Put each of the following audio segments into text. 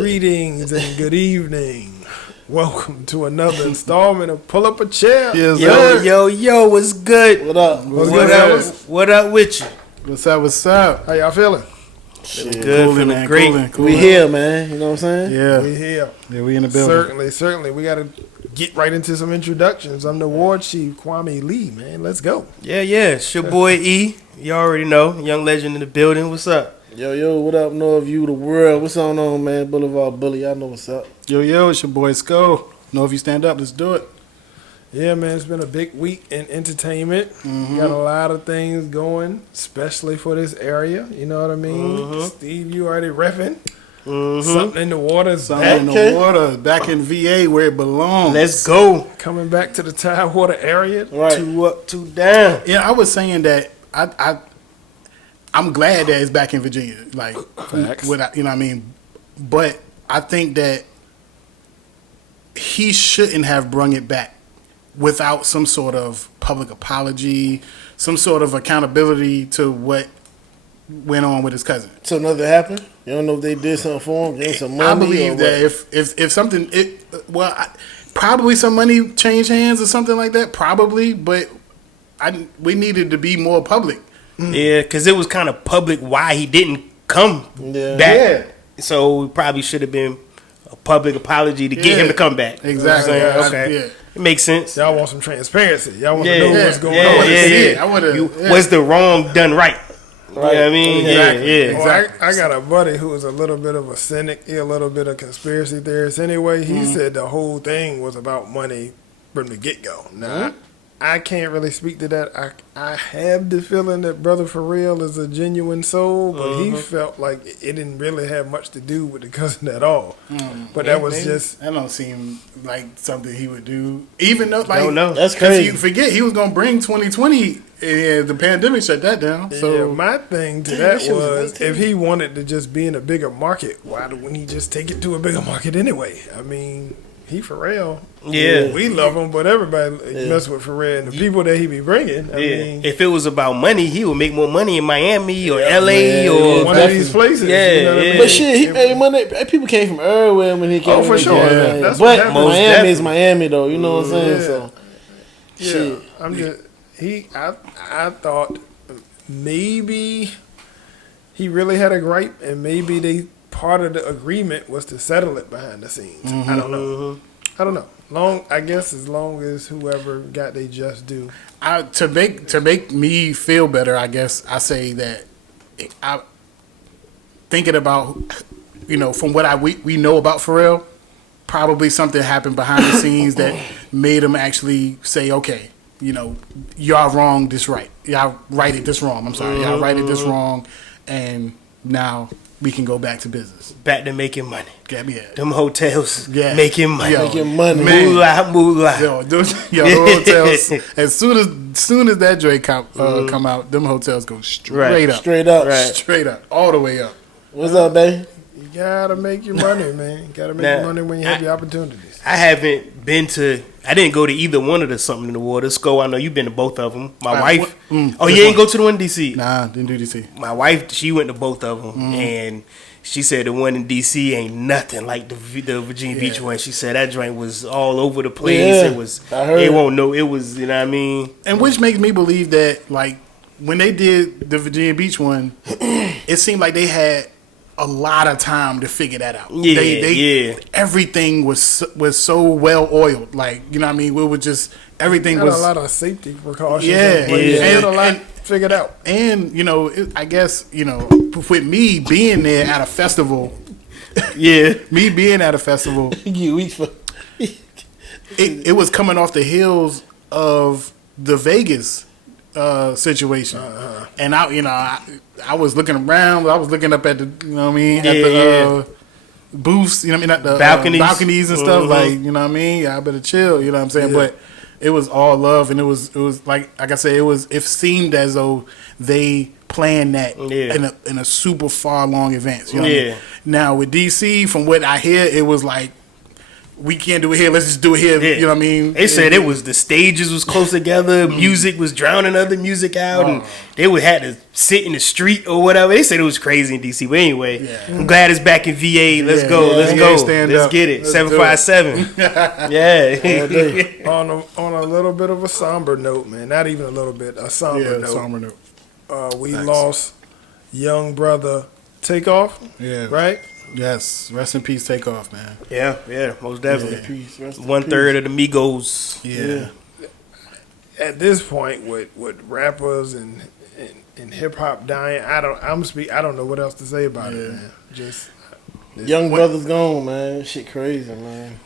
Greetings and good evening. Welcome to another installment of Pull Up a Chair. Yes, Yo, what's good? What up? What up with you? What's up? How y'all feeling? Good, feeling man. great. Cooling. We here, man. You know what I'm saying? Yeah. We here. Yeah, we in the building. Certainly. We got to get right into some introductions. I'm the Ward Chief, Kwame Lee, man. Let's go. Yeah. It's your boy E. You already know. Young legend in the building. What's up? Yo, what up, North View, the world? What's on, man? Boulevard Bully, y'all know what's up. Yo, it's your boy Sko. Know if you stand up, let's do it. Yeah, man, it's been a big week in entertainment. Got a lot of things going, especially for this area. You know what I mean? Steve, you already repping. Something in the water's back. Back in VA where it belongs. Let's go. Coming back to the Tidewater area. Right. 2 up, 2 down. Yeah, I was saying that I'm glad that it's back in Virginia. Like, Facts. you know what I mean? But I think that he shouldn't have brung it back without some sort of public apology, some sort of accountability to what went on with his cousin. So nothing happened? You don't know if they did something for him, gave some money? I believe that if something, probably some money changed hands or something like that, probably, but we needed to be more public. Yeah, because it was kind of public why he didn't come back. Yeah. So it probably should have been a public apology to get him to come back. Exactly. You know what I'm saying? Okay. It makes sense. Y'all want some transparency. Y'all want to know what's going on. Was the wrong done right? You know what I mean? Exactly. Well, I got a buddy who was a little bit of a cynic, a little bit of conspiracy theorist. Anyway, he said the whole thing was about money from the get-go. Now, I can't really speak to that. I have the feeling that Brother Pharrell is a genuine soul, but he felt like it didn't really have much to do with the cousin at all. But that was just... That don't seem like something he would do. Even though, like... No. That's crazy. You forget, he was going to bring 2020, and the pandemic shut that down. So yeah, my thing to that was, if he wanted to just be in a bigger market, why wouldn't he just take it to a bigger market anyway? I mean... He Pharrell. Yeah. We love him, but everybody mess with Pharrell and the people that he be bringing. I mean, if it was about money, he would make more money in Miami or LA or one of these places. Yeah, you know what I mean? But shit, he made money. People came from everywhere when he came. Oh, for sure. Yeah. That's what But happened. Miami is Miami, though. You know what I'm saying? Yeah. So, Yeah, shit. I'm just I thought maybe he really had a gripe, and maybe part of the agreement was to settle it behind the scenes. I don't know. I guess as long as whoever got their just due. to make me feel better, I guess I say that I thinking about, from what we know about Pharrell, probably something happened behind the scenes that made him actually say, okay, y'all wrong this right. Y'all righted this wrong. I'm sorry. Y'all righted this wrong, and now we can go back to business. back to making money. Yeah. Them hotels making money. Making money. Moolah. Yo, the hotels. As soon as that Drake come out, them hotels go straight up, all the way up. What's up, baby? You gotta make your money, man. You gotta make your money when you have the opportunities. I didn't go to either one of the Something in the Water. Sko, I know you've been to both of them. My wife. You ain't go to the one in DC? Nah, didn't do DC. My wife, she went to both of them, and she said the one in DC ain't nothing like the Virginia Beach one. She said that joint was all over the place. Yeah, it was. I heard. It won't know. It was. You know what I mean? And which makes me believe that, like, when they did the Virginia Beach one, it seemed like they had a lot of time to figure that out. Yeah, Everything was so well oiled. Like, you know what I mean? We were just everything Had was a lot of safety precautions. Yeah, and a lot figured out. And I guess with me being there at a festival, it was coming off the heels of the Vegas situation, and I was looking around. I was looking up at the booths, at the balconies and stuff. Like, I better chill. You know what I'm saying? But it was all love, and it was like I said, it seemed as though they planned that in a super far long advance. You know what I mean? Now with DC, from what I hear, it was like we can't do it here. Let's just do it here. Yeah. You know what I mean? They said it was the stages was close together, music was drowning other music out, and they would had to sit in the street or whatever. They said it was crazy in DC, but anyway, I'm glad it's back in VA. Let's go, let's go, let's get it. 757. Yeah. On a little bit of a somber note, man. Not even a little bit, a somber note. Somber note. We lost young brother Takeoff. Yeah. Right. Yes. Rest in peace, Takeoff, man. Yeah, most definitely. Peace, rest in 1/3 of the Migos. Yeah. At this point, with rappers and hip hop dying, I don't know what else to say about it, man. Just Young brother's gone, man. Shit crazy, man.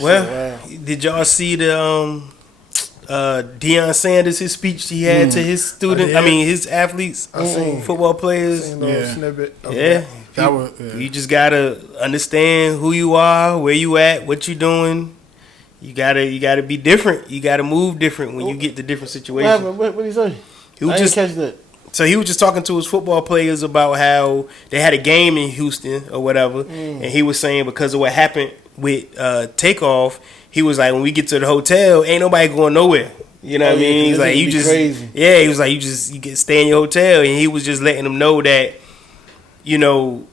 Well, did y'all see the Deion Sanders, his speech he had to his students? Yeah. I mean, his athletes, football players. seen a little Yeah. snippet of Yeah. that. That was, You just gotta understand who you are, where you at, what you doing. You gotta be different. You gotta move different when you get to different What situations. happened? What did he say? He was I just didn't catch that. So he was just talking to his football players about how they had a game in Houston or whatever, and he was saying because of what happened with Takeoff, he was like, when we get to the hotel, ain't nobody going nowhere. You know what I yeah, mean? He's this like, would you be just, crazy. yeah. He was like, you get stay in your hotel, and he was just letting them know that, you know,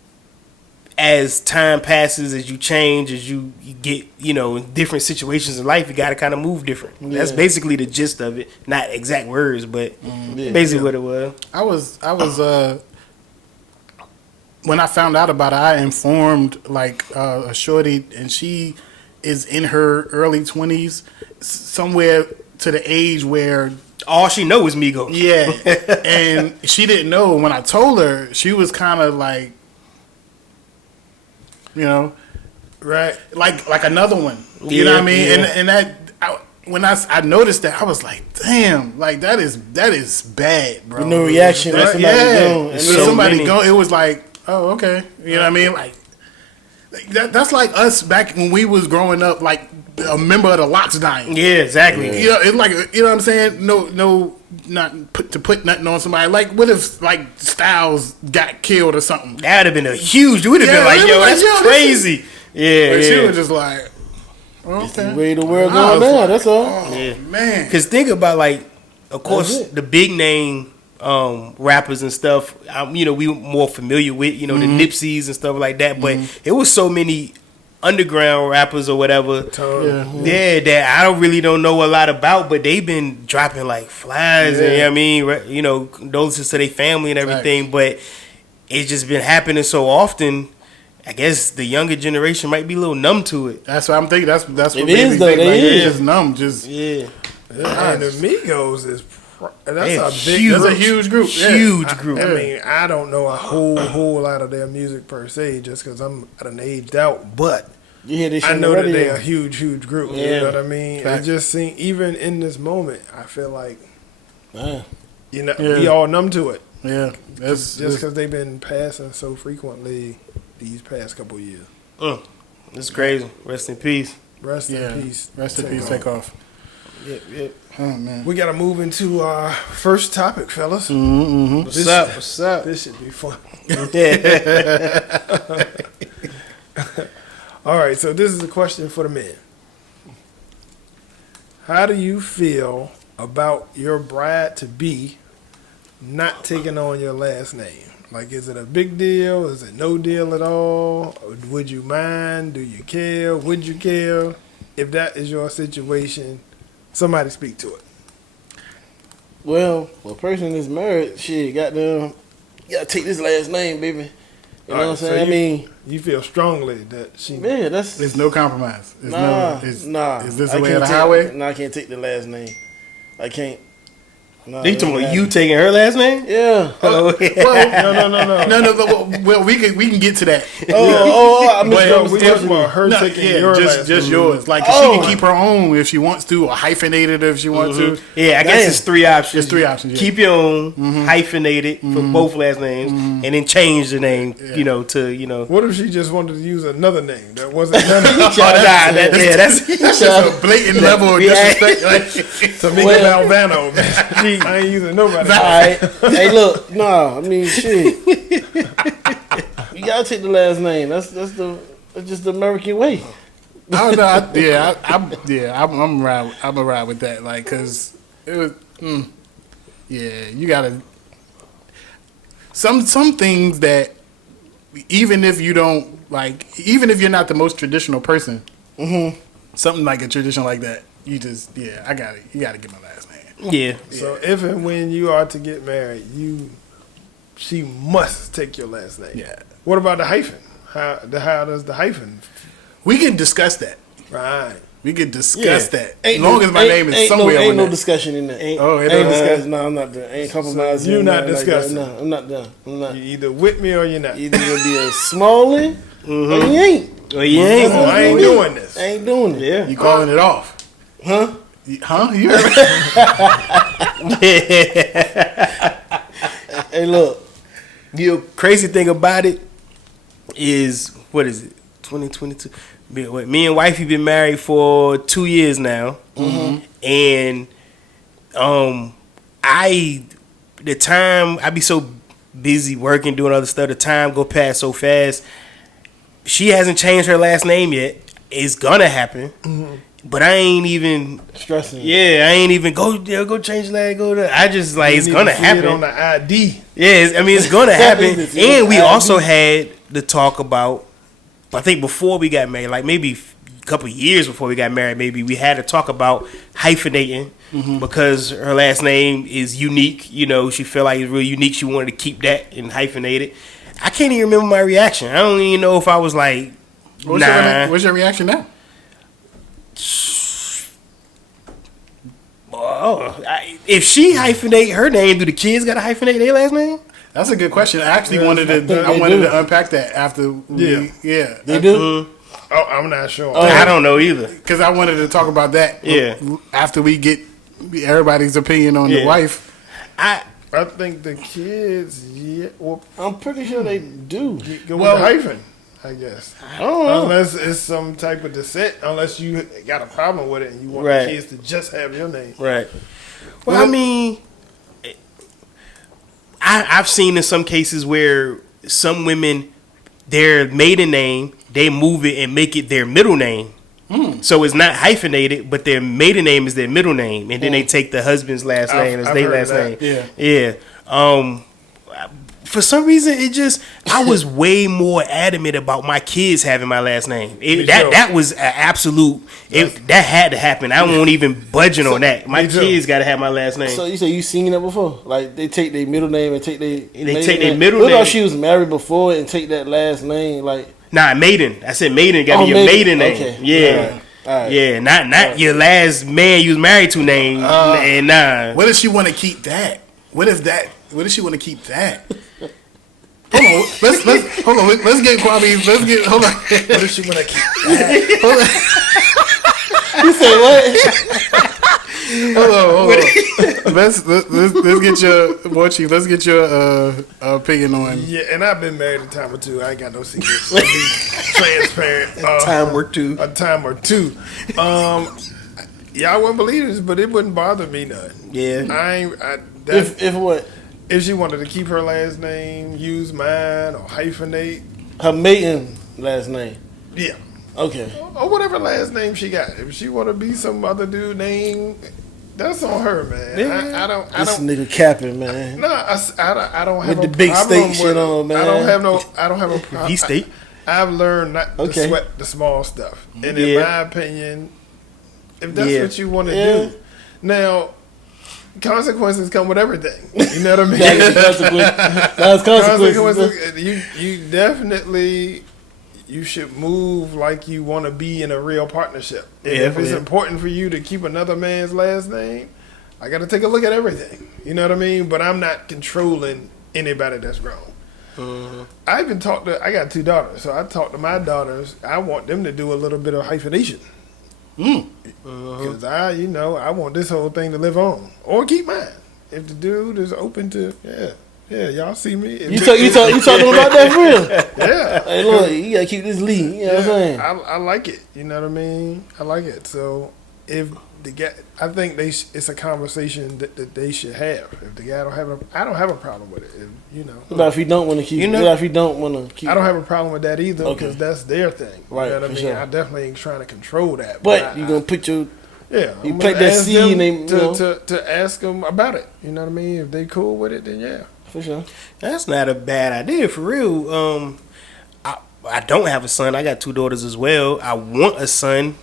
as time passes, as you change, as you get, you know, in different situations in life, you got to kind of move different. That's Yeah. basically the gist of it. Not exact words, but Yeah. basically what it was. I was when I found out about it, I informed like a shorty, and she is in her early 20s, somewhere to the age where All she know is Migos. yeah, and she didn't know. When I told her, she was kind of like, you know, Right. like another one. You know what I mean? Yeah. And that when I noticed that, I was like, damn, like that is bad, bro. With no reaction. That- Somebody yeah, gone. and So somebody many. go. It was like, oh, okay. You know what I mean? Like that's like us back when we was growing up. Like a member of the Locks dying. Yeah, exactly. You know, it's like, you know what I'm saying? No, not put nothing on somebody. Like, what if like Styles got killed or something? That'd have been a huge. You would have Yeah, been like, we yo, were like, that's yo, this crazy. Yeah, But she yeah. was just like, okay. The way the world I going was now, like, that's all. Oh, Yeah. man. Because think about, like, of course, That's it. the big name rappers and stuff, you know, we were more familiar with, you know, the Nipseys and stuff like that. But it was so many underground rappers or whatever, that I don't know a lot about, but they've been dropping like flies, and you know what I mean, you know, condolences to their family and everything. But it's just been happening so often. I guess the younger generation might be a little numb to it. That's what I'm thinking. That's what It made is, me though. think, They like, is. it's just numb. Just Yeah, And the Migos is They're that's a big huge. that's a group. huge group. Yeah. huge group. I mean, I don't know a whole lot of their music per se, just because I'm at an aged out. But You hear this shit I on the know that radio. they're a huge group. You know what I mean? Fact. It just seems, even in this moment, I feel like Man. you know Yeah. we all numb to it, Yeah, that's just because they've been passing so frequently these past couple years. It's crazy. Rest in peace. Rest yeah. in peace. Rest in peace. Take off. Yep. Oh man. We got to move into our first topic, fellas. What's up? What's up? This should be fun. Yeah. All right, so this is a question for the men. How do you feel about your bride to be not taking on your last name? Like, is it a big deal? Is it no deal at all? Or would you mind? Do you care? Would you care? If that is your situation, somebody speak to it. Well, a person that's married, shit, goddamn, you gotta take this last name, baby. You know what I'm so saying? I mean, you feel strongly that she. man, that's There's no compromise. There's nah, no, is, nah. Is this I the way can't of the take- highway? Nah, I can't take the last name. I can't. Nah, They that talking ain't about you happening. taking her last name? Yeah. Oh, yeah. Well, No. no. Well, we can get to that. I But We talking about her taking your last just name. yours. Like she can keep her own if she wants to, or hyphenate it if she wants to. Yeah, I guess it's three options. It's three options, yeah. Keep your own, hyphenate it for both last names, and then change the name, you know, to, you know. What if she just wanted to use another name that wasn't none Oh, nah, that's That's just a blatant level of Yeah. disrespect. Like, to make it Albano, man. I ain't using nobody. All right. Hey, look, nah. I mean, shit. You gotta take the last name. That's just the American way. I don't know. I'm around. I'm around with that. Like, cause it was. Yeah, you gotta. Some things that even if you don't like, even if you're not the most traditional person, something like a tradition like that, you just I got it. You gotta get my last name. Yeah. So if and when you are to get married, she must take your last name. Yeah. What about the hyphen? How does the hyphen? We can discuss that. Right. We can discuss that. As Ain't long as my name is somewhere Ain't on no that. discussion in that. Ain't Ain't discussion. No, I'm not done. Ain't compromising. So you're not nothing like that. discussing? No, I'm not done. I'm not. You either with me or you're not. Either gonna be a Smalling or you ain't. Well, you ain't. I ain't doing this. I ain't doing it. Yeah. You calling it off? Huh? Huh? You heard me? Hey, look. The crazy thing about it is, what is it? 2022. Me and wifey been married for 2 years now, and the time I be so busy working, doing other stuff. The time go past so fast. She hasn't changed her last name yet. It's gonna happen, but I ain't even Stressing. Yeah, I ain't even go change that. Go to. I just like it's You need gonna to see happen it on the ID. Yeah, I mean it's gonna happen. Exactly. And we also had the talk about, I think before we got married, like maybe a couple of years before we got married, maybe we had to talk about hyphenating because her last name is unique. You know, she felt like it's really unique. She wanted to keep that and hyphenate it. I can't even remember my reaction. I don't even know if I was like, What's your reaction now? If she hyphenate her name, do the kids gotta hyphenate their last name? That's a good question. I actually Yeah, wanted I to do. unpack that after we, They do? Oh, I'm not sure. I don't know either. because I wanted to talk about that. Yeah. After we get everybody's opinion on the Yeah. wife. I think the kids, well, I'm pretty sure they do. go with the hyphen, I guess. I don't know. Unless it's some type of descent, unless you got a problem with it and you want Right. the kids to just have your name. Right. Well, I mean, I've seen in some cases where some women, their maiden name, they move it and make it their middle name. So it's not hyphenated, but their maiden name is their middle name, and then they take the husband's last name as I've their heard last name. that. Yeah. For some reason, I was way more adamant about my kids having my last name. That was an absolute. That had to happen. I won't even budging on that. My Me too. kids got to have my last name. So you say you seen that before? Like they take their middle name and take their middle What name. if she was married before and take that last name? Like Nah, maiden. I said maiden got to be your maiden name. Okay. Yeah. All right. Yeah, not your last man you was married to name. And nah. What if she want to keep that? What if she want to keep that? Hold on, let's hold on. Let's get Kwame. Hold on. What if she want to keep? You say what? Hold on. Let's get your Mochi. Let's get your opinion on. Yeah, and I've been married a time or two. I ain't got no secrets. I'll be transparent. Time or two. A time or two. Y'all wouldn't believe this, but it wouldn't bother me none. Yeah. If what? If she wanted to keep her last name, use mine, or hyphenate, Her maiden last name. yeah, Okay. or whatever last name she got. If she want to be some other dude name, that's on her, man. Yeah. I don't. This nigga capping, man. No, I don't have With a the big problem state with shit on, man. I don't have a problem. V state. I've learned not to Okay. sweat the small stuff, and in Yeah. my opinion, if that's Yeah. what you want to Yeah. do, now consequences come with everything. You know what I mean? That's consequences. You definitely you should move like you want to be in a real partnership. And if it's important for you to keep another man's last name, I got to take a look at everything. You know what I mean? But I'm not controlling anybody that's grown. I even talked to. I got 2 daughters, so I talked to my daughters. I want them to do a little bit of hyphenation. Because I want this whole thing to live on or keep mine. If the dude is open to, y'all see me. You talk to them about that for real? Yeah. Hey, look, you gotta keep this lead. You know what I'm saying? I like it. You know what I mean? I like it. So if the guy, I think it's a conversation that they should have. If the guy I don't have a problem with it. If, What about if you don't want to keep? What about if you don't want to keep? I don't have a problem with that either Okay. because that's their thing. Right, You know what I for mean? sure. I definitely ain't trying to control that. But you gonna put your yeah, you I'm plant gonna that ask seed them and they, you know. to ask them about it. You know what I mean? If they cool with it, then yeah. for sure. That's not a bad idea for real. I don't have a son. I got 2 daughters as well. I want a son.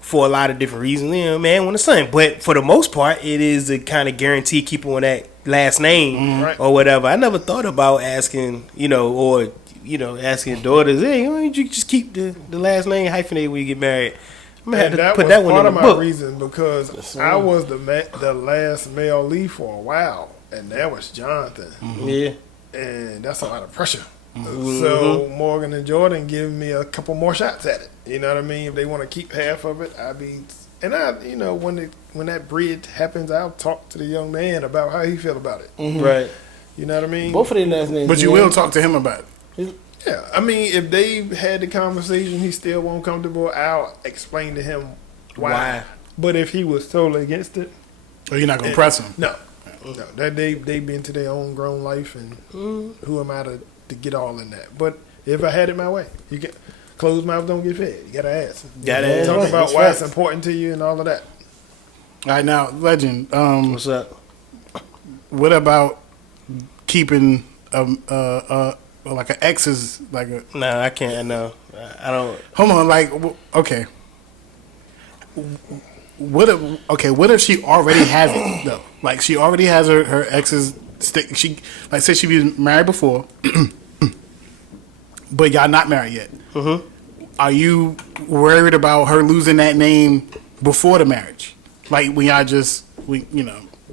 For a lot of different reasons, you know, man, I want a son. But for the most part, it is a kind of guarantee keep on that last name Right. or whatever. I never thought about asking, asking daughters, hey, why don't you just keep the last name hyphenated when you get married? I'm gonna have And to that put was that one part in of the my book. reason because I was the last male lead for a while, and that was Jonathan, Yeah. and that's a lot of pressure. So Morgan and Jordan give me a couple more shots at it. You know what I mean? If they want to keep half of it, when that bridge happens, I'll talk to the young man about how he feel about it. Right. You know what I mean? Both of their last names. But you will talk to him about it. Yeah, I mean, if they had the conversation, he still won't comfortable. I'll explain to him why. But if he was totally against it, Or you're not gonna press him. no. That they been to their own grown life, and who am I to get all in that? But if I had it my way, you can closed mouth don't get fed. You gotta ask. Gotta ask. Talk Right, about that's why facts. it's important to you and all of that. All right, now, Legend. What's up? What about keeping like an ex's like a? No, I can't. No, I don't. Hold on, like okay. What if she already has it though? Like she already has her ex's stick. She like say she was married before, but y'all not married yet. Mm-hmm. Are you worried about her losing that name before the marriage? Like when y'all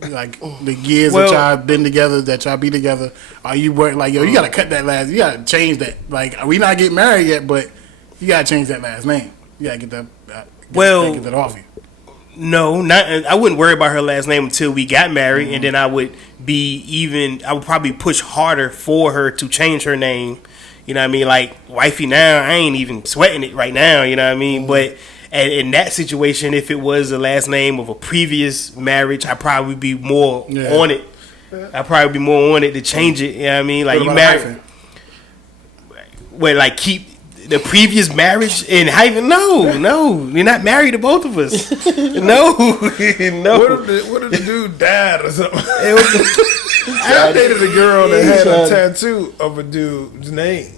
like the years Well- that y'all been together, that y'all be together. Are you worried like you gotta cut that last? You gotta change that. Like we not getting married yet, but you gotta change that last name. You gotta get that. Get that off you. No, not. I wouldn't worry about her last name until we got married, and then I would probably push harder for her to change her name. You know what I mean? Like wifey now, I ain't even sweating it right now. You know what I mean? But in that situation, if it was the last name of a previous marriage, I'd probably be more on it. I'd probably be more on it to change it. You know what I mean? Like What you about married, hyphen? where like keep the previous marriage in hyphen. No, you're not married to both of us. No. What if the dude died or something? I dated a girl that had a tattoo of a dude's name.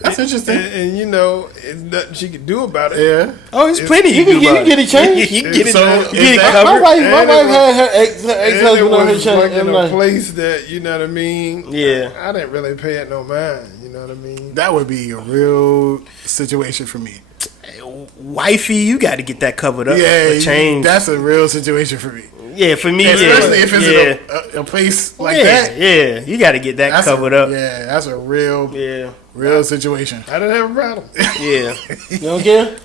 That's interesting. And it's nothing she could do about it. Yeah. Oh, it's plenty. You can get it changed. You can get it. So, You is get it that- covered. My wife had her ex And it husband on her was like in a channel. place that, you know what I mean? Yeah. I didn't really pay it no mind, you know what I mean? That would be a real situation for me. Wifey, you got to get that covered up. Yeah, change. that's a real situation for me. Yeah, for me, Especially if it's yeah. in a place like yeah, that. yeah, you got to get that covered up. Yeah, that's a real situation. I didn't have a problem. Yeah. You don't care?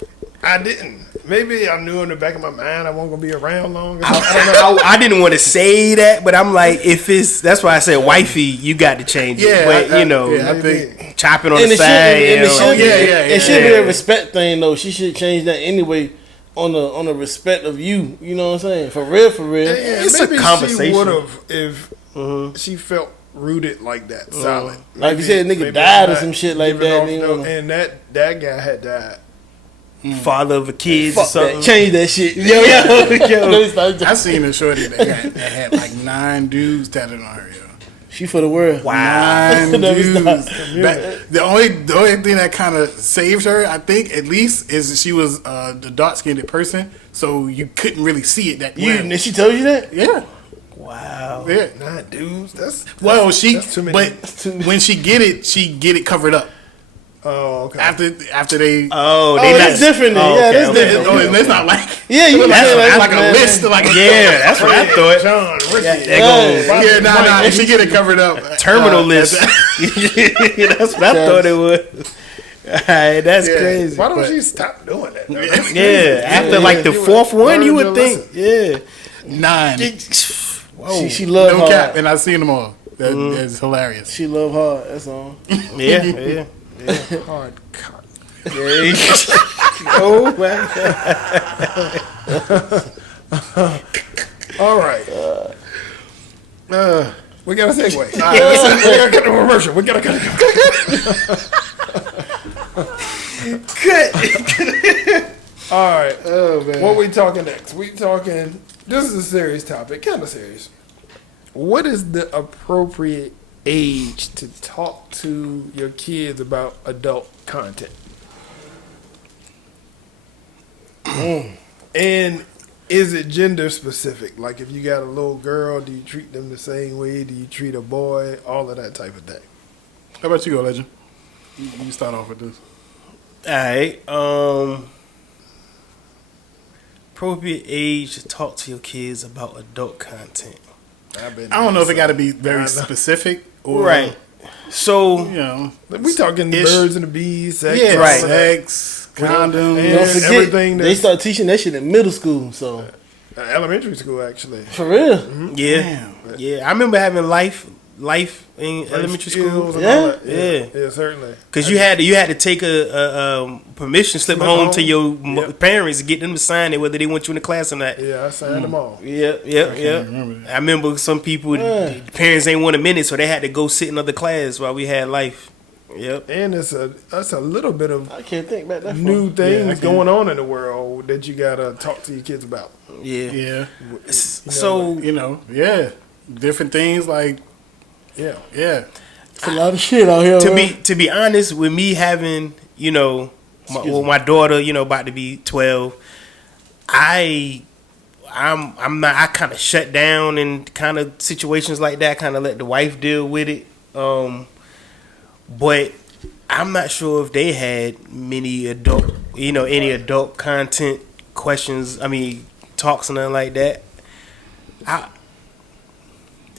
I didn't. Maybe I knew in the back of my mind I wasn't going to be around long. I don't know. I didn't want to say that, but I'm like, that's why I said wifey, you got to change it. Yeah, But I think chopping on And the it side. should yeah. be a respect thing though. She should change that anyway on the respect of you. You know what I'm saying? For real. Yeah, It's a maybe conversation. she would have if she felt rooted like that, solid. Like you said, nigga maybe died or not some shit like giving that. off You no- know, and that guy had died. Father of a kid or fuck something. that. Change that shit. Yo. I seen a shorty that had like 9 dudes tatted on her. Yo. She for the world. Wow. 9 Never dudes. stop. The only thing that kind of saved her, I think, at least, is she was the dark skinned person, so you couldn't really see it that well. And she told you that? Yeah. Wow. Yeah. 9 dudes. That's That's too many. but when she get it covered up oh, okay. after they. Oh, That's different then. Yeah, that's different. Oh, it's not like Yeah, you can that's say like a man. list. Like Yeah, that's what I thought. John, Ricky. They go yeah, nah. If she get it covered up, terminal list. That's what I thought it was. Alright, that's Yeah. crazy. Why don't she stop doing that? though? That's Yeah, after like the You would fourth one, learn you to would think, yeah. 9. She love No hard. cap, and I've seen them all. That's hilarious. She love hard. That's all. Yeah. hard cut. Oh man. All right. We got a segue. All right, we gotta cut the commercial. We gotta cut Cut. All right. Oh man. What we talking next? We talking. This is a serious topic, kind of serious. What is the appropriate age to talk to your kids about adult content? And is it gender specific? Like if you got a little girl, do you treat them the same way? Do you treat a boy? All of that type of thing. How about you, go, Legend? You start off with this. All right. Appropriate age to talk to your kids about adult content. I don't know if it got to be very specific or Right. So you know, We talking the Ish. birds and the bees, sex, yeah, all right. of that. sex, condoms. And Don't forget, everything they that's- start teaching that shit in middle school. So Elementary school, actually. for real, yeah, yeah. I remember having life in elementary school. Skills and Yeah. all that. Yeah. Yeah, certainly. Because you had to take a permission slip Slip home home. to your Yep. parents to get them to sign it, whether they want you in the class or not. Yeah, I signed them all. Yep. remember that. I remember some people, the parents ain't want a minute, so they had to go sit in other class while we had life. Yep. And that's a little bit of I can't think back that far. new Yeah, I things can. going on in the world that you gotta talk to your kids about. Yeah. Yeah, So you know, yeah, different things like Yeah. yeah. It's a lot of shit out here. man. to be honest, with me having my daughter, about to be 12, I'm not. I kind of shut down in kind of situations like that. Kind of let the wife deal with it. But I'm not sure if they had many any adult content questions. I mean, talks and nothing like that.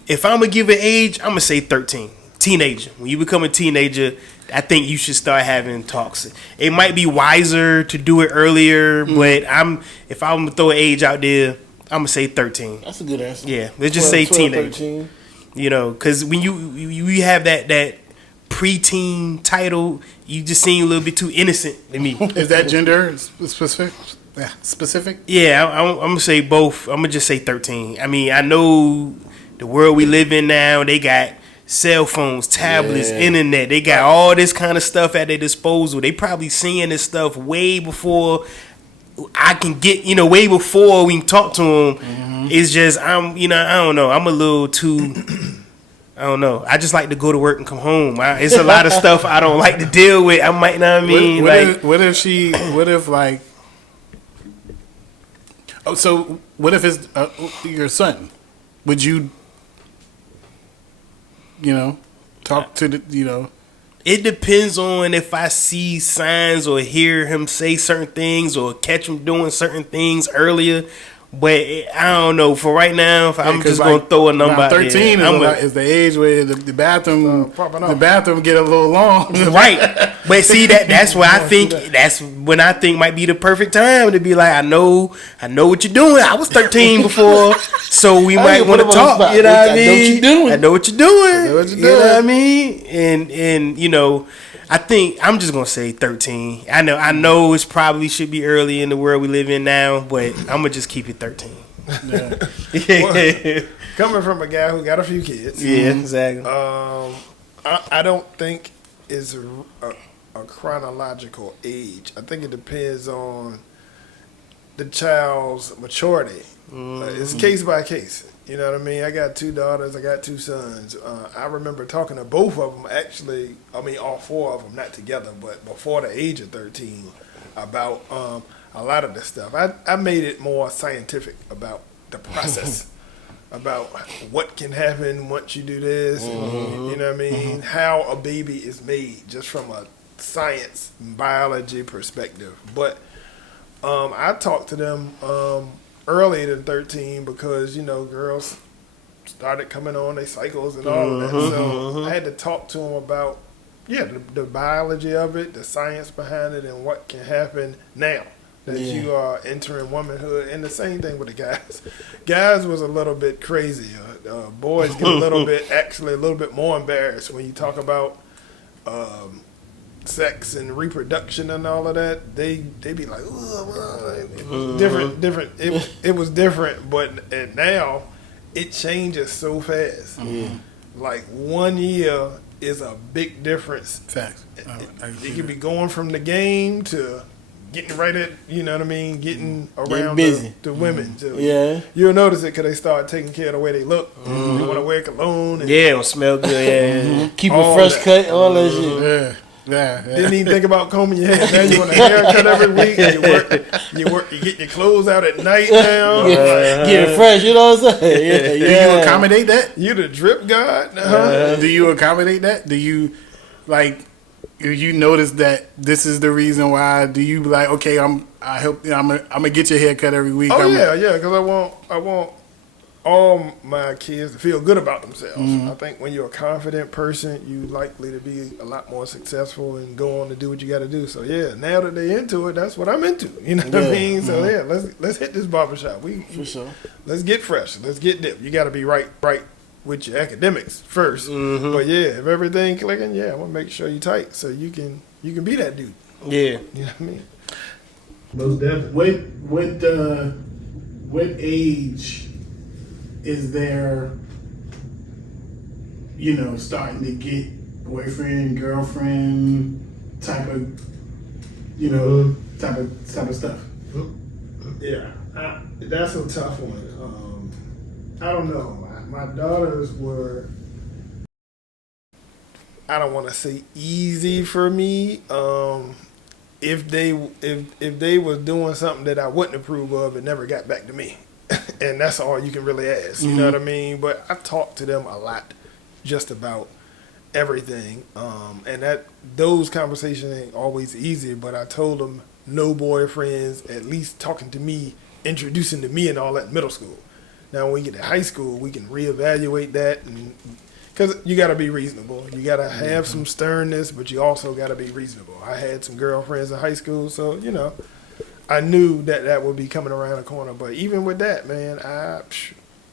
If I'm gonna give an age, I'm gonna say 13. Teenager. When you become a teenager, I think you should start having talks. It might be wiser to do it earlier, but if I'm gonna throw an age out there, I'm gonna say 13. That's a good answer. Yeah, let's just say 12, teenager. 13. Because when you have that preteen title, you just seem a little bit too innocent to me. Is that gender specific? Yeah, specific. Yeah, I'm gonna say both. I'm gonna just say 13. I mean, I know the world we live in now. They got cell phones, tablets, Yeah. internet. They got all this kind of stuff at their disposal. They probably seeing this stuff way before I can get. Way before we can talk to them. It's just I don't know. I'm a little too. I don't know. I just like to go to work and come home. It's a lot of stuff I don't like to deal with. I might not. What if like? Oh, so what if it's your son? Would you, talk to the, It depends on if I see signs or hear him say certain things or catch him doing certain things earlier. But I don't know. For right now, if I'm just gonna throw a number out there, 13 is the age where the bathroom popping off. the bathroom get a little long. right. But see that's where I think might be the perfect time to be like, I know what you're doing. I was 13 before, so we might ain't want to put him on the talk. spot. You know what I I know what mean? you doing. I know what you're doing. what you're You know doing. what I mean? And I think I'm just gonna say 13. I know it's probably should be early in the world we live in now, but I'm gonna just keep it 13. Yeah. Coming from a guy who got a few kids, Yeah, exactly. I don't think it's a chronological age. I think it depends on the child's maturity. It's case by case. You know what I mean? I got 2 daughters. I got 2 sons. I remember talking to both of them, actually, all 4 of them, not together, but before the age of 13, about a lot of this stuff. I made it more scientific about the process, about what can happen once you do this, and, you know what I mean? How a baby is made, just from a science, biology perspective. But I talked to them earlier than 13 because, girls started coming on their cycles and all of that. So I had to talk to them about, the biology of it, the science behind it, and what can happen now that you are entering womanhood. And the same thing with the guys. Guys was a little bit crazier. Boys get a little bit more embarrassed when you talk about sex and reproduction and all of that, they be like, different. It was different, but and now it changes so fast. Like 1 year is a big difference. Facts. It could be going from the game to getting right at, you know what I mean, getting around busy. the women. Too. Yeah. You'll notice it because they start taking care of the way they look. They want to wear cologne. And It'll smell good. Yeah. Keep All a fresh that. cut, all that shit. Yeah. Didn't even think about combing your hair. Now you want a haircut every week. You get your clothes out at night now. Get fresh, you know what I'm saying? Do you accommodate that? You the drip god? Huh? Do you accommodate that? Do you like? If you notice that this is the reason why, do you be like, okay, I'm gonna get your hair cut every week? Oh yeah, because I want all my kids to feel good about themselves. I think when you're a confident person, you likely to be a lot more successful and go on to do what you got to do. So yeah, now that they're into it, that's what I'm into. You know what I mean? So yeah, let's hit this barbershop. For sure. Let's get fresh. Let's get dipped. You got to be right with your academics first. But yeah, if everything clicking, I'm gonna make sure you tight so you can be that dude. Yeah. You know what I mean? Most definitely. What age is there, starting to get boyfriend, girlfriend type of, type of stuff? Yeah, that's a tough one. I don't know. My daughters were, I don't want to say easy for me. If they was doing something that I wouldn't approve of, it never got back to me. And that's all you can really ask. You know what I mean? But I talked to them a lot just about everything. And those conversations ain't always easy, but I told them no boyfriends, at least talking to me, introducing to me and all that in middle school. Now, when we get to high school, we can reevaluate that, because you got to be reasonable. You got to have some sternness, but you also got to be reasonable. I had some girlfriends in high school, so, I knew that would be coming around the corner. But even with that, man, I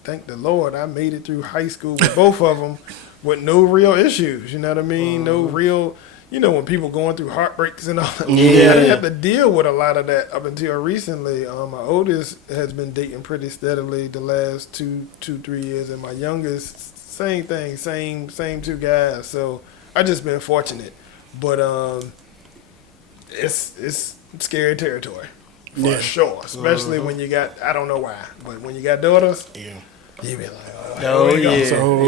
thank the Lord I made it through high school with both of them with no real issues. You know what I mean? No real... when people going through heartbreaks and all that. Yeah, I didn't have to deal with a lot of that up until recently. My oldest has been dating pretty steadily the last 3 years, and my youngest, same thing, same two guys. So I just been fortunate, but it's scary territory for sure, especially when you got, I don't know why, but when you got daughters, you be like, here we go.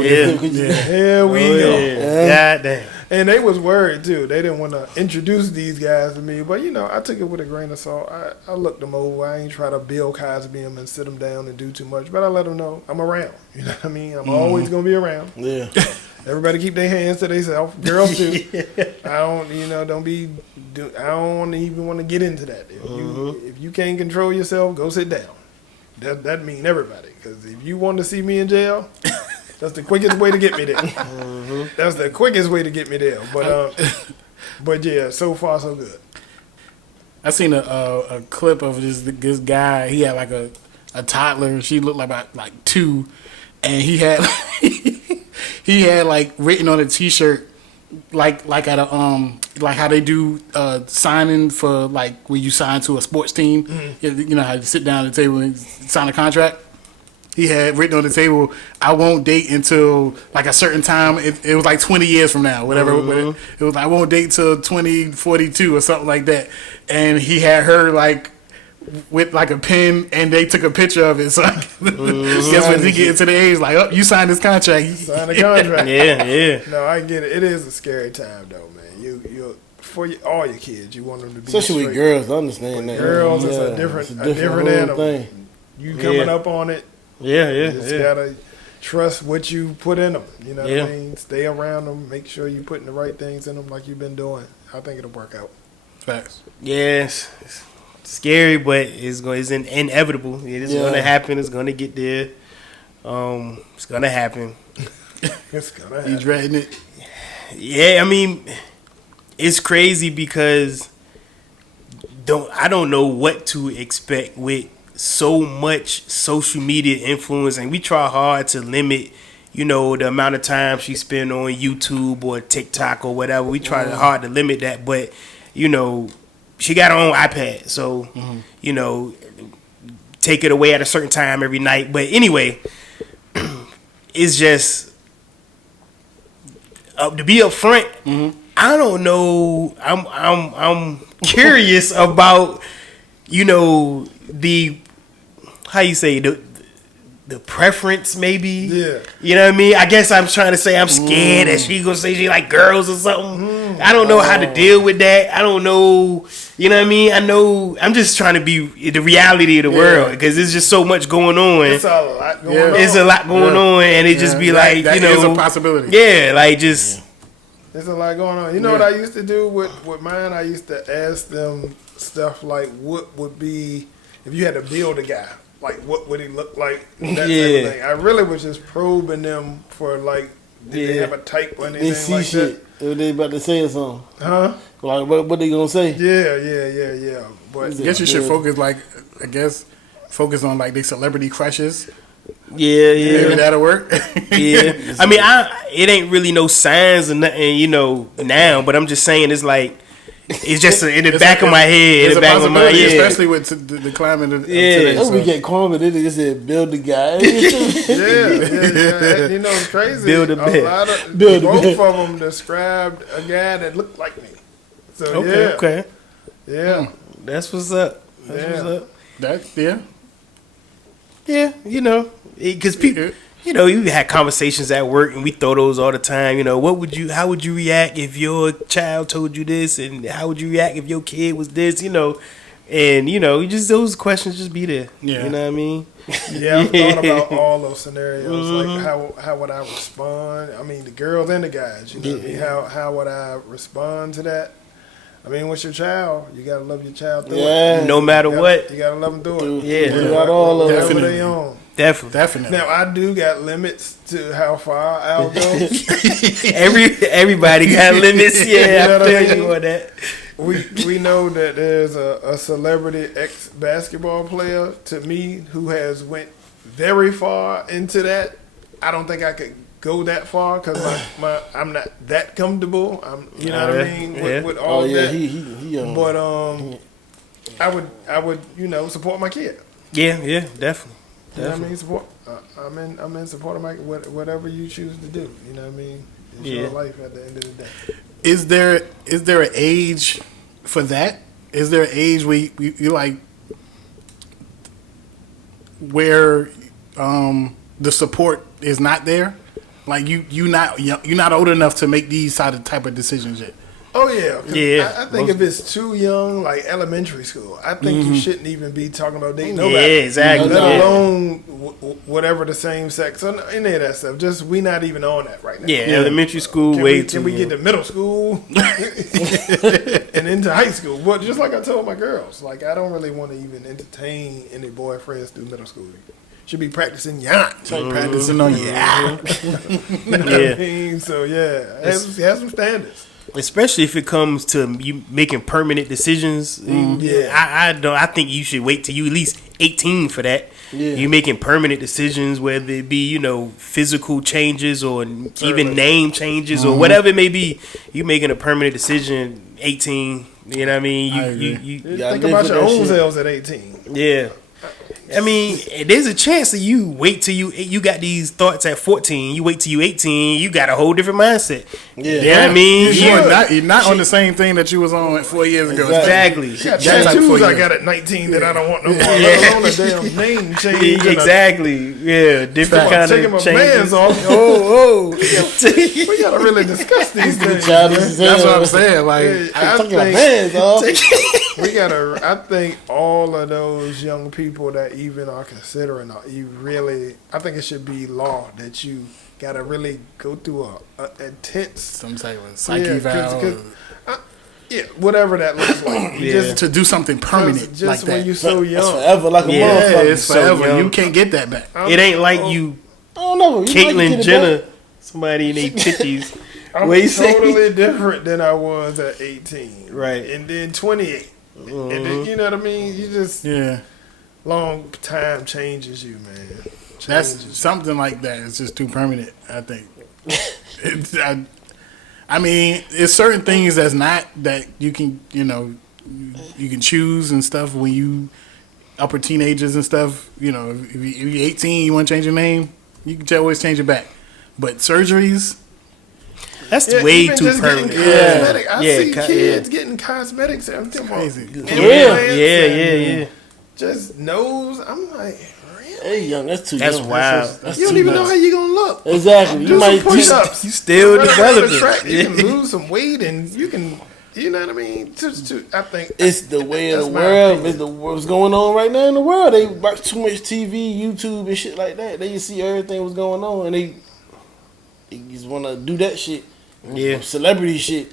Here we go. Yeah. God damn. And they was worried too. They didn't want to introduce these guys to me, but I took it with a grain of salt. I looked them over. I ain't try to Bill Cosby them and sit them down and do too much, but I let them know I'm around. You know what I mean? I'm always gonna be around. Yeah. Everybody keep their hands to themselves. Girls too. I don't, I don't even want to get into that. If you can't control yourself, go sit down. That mean everybody. Because if you want to see me in jail, that's the quickest way to get me there. That's the quickest way to get me there. But yeah, so far so good. I seen a clip of this guy. He had like a toddler. She looked like 2, and he had he had like written on a T-shirt like at a like how they do signing for like when you sign to a sports team. You know how you sit down at the table and sign a contract. He had written on the table, "I won't date until like a certain time." It was like 20 years from now, whatever. It was, "I won't date till 2042 or something like that." And he had her like with like a pen, and they took a picture of it. So guess when he get to the age, like, "Oh, you signed this contract." Sign a contract. Yeah. No, I get it. It is a scary time though, man. You for all your kids, you want them to be especially with girls. I understand that. Girls, it's a different animal. Thing. You coming up on it. Yeah. You just gotta trust what you put in them. You know what I mean? Stay around them. Make sure you're putting the right things in them like you've been doing. I think it'll work out. Facts. Yes. It's scary, but it's inevitable. It's gonna happen. It's gonna get there. It's gonna happen. It's gonna happen. You dreading it? Yeah, I mean, it's crazy because I don't know what to expect with so much social media influence, and we try hard to limit you know, the amount of time she spend on YouTube or TikTok or whatever. We try hard to limit that, but you know, she got her own iPad, so you know, take it away at a certain time every night. But anyway, it's just to be upfront. I don't know. I'm curious about, you know, the how you say the preference maybe. Yeah. You know what I mean? I guess I'm trying to say I'm scared that she gonna say she like girls or something. I don't know how to deal with that. I don't know. You know what I mean? I know. I'm just trying to be the reality of the world because there's just so much going on. It's a lot going on. It's a lot going on, and it just be like, that you know, is a possibility. Yeah, like just. There's a lot going on. You know what I used to do with mine? I used to ask them stuff like, what would be, if you had to build a guy, like what would he look like? That type of thing. I really was just probing them for like, did they have a type or anything They see like shit. If they about to say something. that? Huh? Like, what they gonna say? Yeah. But I guess you should focus focus on like the celebrity crushes. Yeah. Maybe that'll work. Yeah, I mean, it ain't really no signs or nothing, you know, now. But I'm just saying, it's like it's just in the back of my head, in the back of my mind, especially with the climate of today. Oh, we get calm, they just said build the guy. yeah. You know, it's crazy. Build a bed. Lot of Build a both bed. of them described a guy that looked like me. So okay, yeah. that's what's up. That's what's up. Yeah, you know, because people, you know, you had conversations at work, and we throw those all the time. You know, how would you react if your child told you this, and how would you react if your kid was this? You know, and you know, those questions just be there. Yeah. You know what I mean? Yeah, I've thought about all those scenarios. Like how would I respond? I mean, the girls and the guys. You know what I mean? How would I respond to that? I mean, what's your child? You gotta love your child through it. No matter what. You gotta love them through it. Yeah. You got all of them. Whatever they on. Definitely. Now I do got limits to how far I'll go. Everybody got limits. Yeah, You know I what I feel mean? you on that. We know that there's a celebrity ex basketball player to me who has went very far into that. I don't think I could go that far because I'm not that comfortable. You know what I mean with all that. He But I would you know support my kid. Yeah, definitely. You know what I mean? Support. I'm in support of my whatever you choose to do. You know what I mean? It's your life at the end of the day. Is there an age for that? Is there an age where you like where the support is not there? Like you're not old enough to make these type of decisions yet. Oh yeah, 'cause Yeah. I think if it's too young, like elementary school, I think you shouldn't even be talking about dating nobody. Yeah, exactly. Let Yeah. alone whatever the same sex or any of that stuff. Just we not even on that right now. Yeah, elementary school Can we get to middle school and into high school? But just like I told my girls, like I don't really want to even entertain any boyfriends through middle school. Should be practicing yacht. Practicing on You know what I mean? So have some standards. Especially if it comes to you making permanent decisions. I think you should wait till you at least 18 for that. Yeah. You making permanent decisions, whether it be, you know, physical changes or even name changes or whatever it may be. You making a permanent decision 18. You know what I mean? You Think about your own selves at 18. yeah. I mean, there's a chance that you wait till you got these thoughts at 14. You wait till you 18. You got a whole different mindset. Yeah. You know what I mean? You're not on the same thing that you was on 4 years ago. Exactly. Got That type tattoos of I got at 19 that I don't want no more. Let alone a damn name change. Exactly. Yeah. Different kind Taking my of bands changes. off. Oh. We gotta really discuss these things. Childish as hell. That's what I'm saying. Like, I Taking my think hands off. we gotta. I think all of those young people that even are considering, I think it should be law that you gotta really go through a intense some type of psyche valve. Whatever that looks like. Yeah. To do something permanent Just like that. when you so That's young. forever, like a motherfucker. It's So forever. young. You can't get that back. It ain't like you, I don't know. You might Caitlyn get it Jenner, back. somebody in their 50s. I'm What you say? totally different than I was at 18. Right. And then 28. And then, you know what I mean? You just, Yeah. long time changes you, man. That's Changes you. something like that. It's just too permanent, I think. I mean, it's certain things that's not that you can, you can choose and stuff when you upper teenagers and stuff. If you're 18, you want to change your name, you can always change it back. But surgeries, That's Yeah, way even too just getting permanent. cosmetic. I Yeah, see co- kids getting cosmetics. I'm thinking about crazy. implants Yeah. and Just nose. I'm like, really? Hey, young, that's too That's young. wild. That's You don't too even much. know how you gonna look. Exactly. Do You some might push-ups. You still Run around the developing. track, You can Yeah. lose some weight and you can. You know what I mean? I think It's the way of that's the my world. opinion. It's what's going on right now in the world. They watch too much TV, YouTube, and shit like that. They see everything what's going on, and they just want to do that shit. Yeah. Celebrity shit.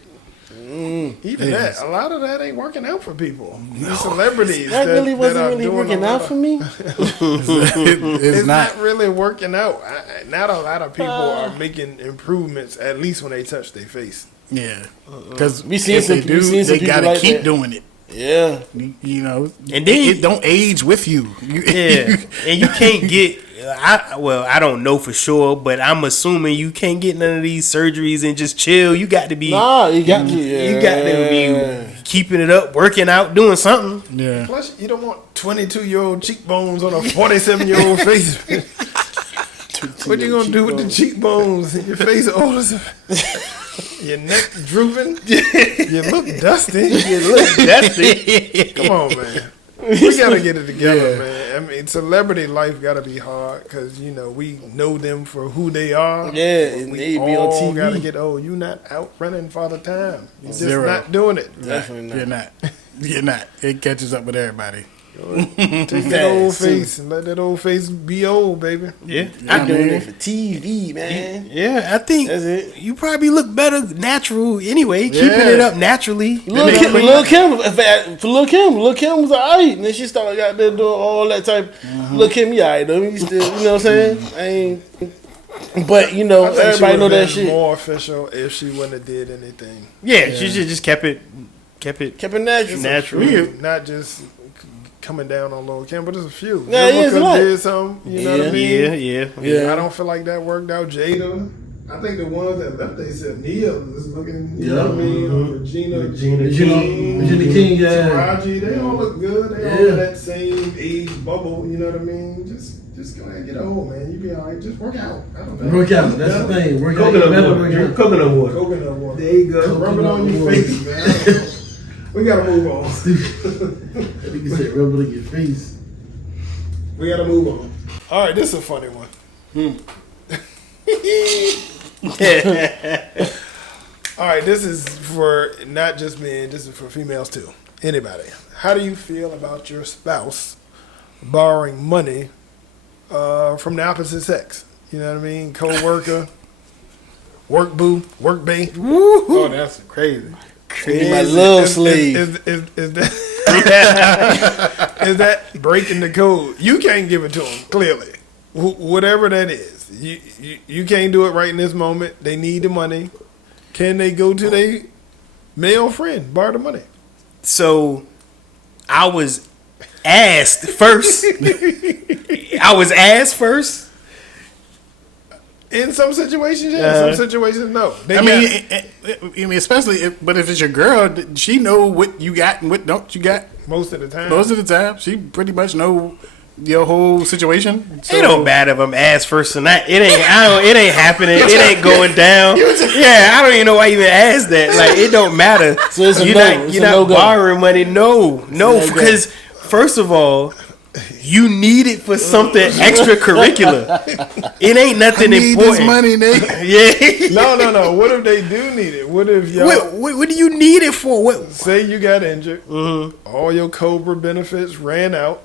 Even that, a lot of that ain't working out for people. These celebrities That really wasn't are really doing working a lot out for me. it's It's not. not really working out. Not a lot of people are making improvements, at least when they touch their face. Yeah, because We seen if some- they do, we seen some they people gotta like keep that. doing it. Yeah. And then- it don't age with you. Yeah, and you can't get. I don't know for sure, but I'm assuming you can't get none of these surgeries and just chill. You got to be. Nah, you got to. You got to be keeping it up, working out, doing something. yeah. Plus, you don't want 22-year-old cheekbones on a 47-year-old face. What you gonna do with the cheekbones? Your face older, your neck drooping. You look dusty. Come on, man. We gotta get it together, man. I mean, celebrity life gotta be hard because we know them for who they are. Yeah, and We they be all on TV. gotta get. Oh, you not out running for the time. You just Zero. not doing it. Definitely not. You're not. You're not. It catches up with everybody. Take that old Fast, too. face and let that old face be old, baby. Yeah, I'm doing it for TV, man. yeah. I think That's it. you probably look better natural anyway. Keeping Yeah. it up naturally. Lil' Kim was alright, and then she started out there doing all that type. Lil' Kim, you alright though. You still, you know what I'm saying? I ain't. But I think she everybody know would've that been shit. more official if she wouldn't have did anything. Yeah, she just kept it. Kept it natural. Natural. Not just coming down on Lil' Kim, but there's a few. Yeah, yeah, it's a lot. did something, you know what I mean? Yeah. I don't feel like that worked out. Jada, I think the ones that left, they said Nia was looking, you know what I mean? Regina King, yeah. Taraji, they all look good. They all in that same age bubble, you know what I mean? Just go ahead and get old, man. You be all right. Just work out. I don't know. Work out. That's the thing. Work out. Coconut Better water. work Drink out. coconut water. Coconut water. There you go. Rub it on your face, man. We gotta move on. That nigga said rub it on your face. We gotta move on. All right, this is a funny one. All right, this is for not just men, this is for females too. Anybody. How do you feel about your spouse borrowing money from the opposite sex? You know what I mean? Co-worker, work boo, work bae. Oh, that's crazy. Be my love slave. Is that is that breaking the code? You can't give it to them, clearly. Whatever that is. You can't do it right in this moment. They need the money. Can they go to their male friend, borrow the money? So I was asked first. In some situations, yeah. Some situations, no. I mean, especially, but if it's your girl, she know what you got and what don't you got. Most of the time. Most of the time, she pretty much know your whole situation. So, It don't matter if I'm ass first or not. It ain't happening. It ain't going down. Yeah, I don't even know why you even asked that. Like, it don't matter. So it's a you're no. not, It's you're a not no-go. borrowing money. No, no-go. because first of all, you need it for something extracurricular. It ain't nothing need important. this money, nigga. Yeah. No. What if they do need it? What if y'all What do you need it for? What? say you got injured, all your Cobra benefits ran out,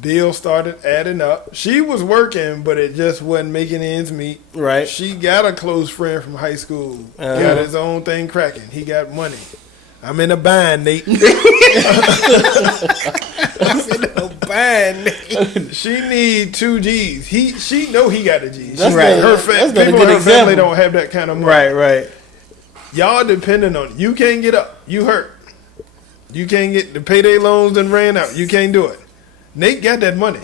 bills started adding up. She was working, but it just wasn't making ends meet. Right. She got a close friend from high school, got his own thing cracking. He got money. I'm in a bind, Nate. She need 2 G's. She know he got a G. That's Right. not- Her that's not a people good in her family example. don't have that kind of money. Right. Y'all depending on it. You can't get up. You hurt. You can't get the payday loans and ran out. You can't do it. Nate got that money.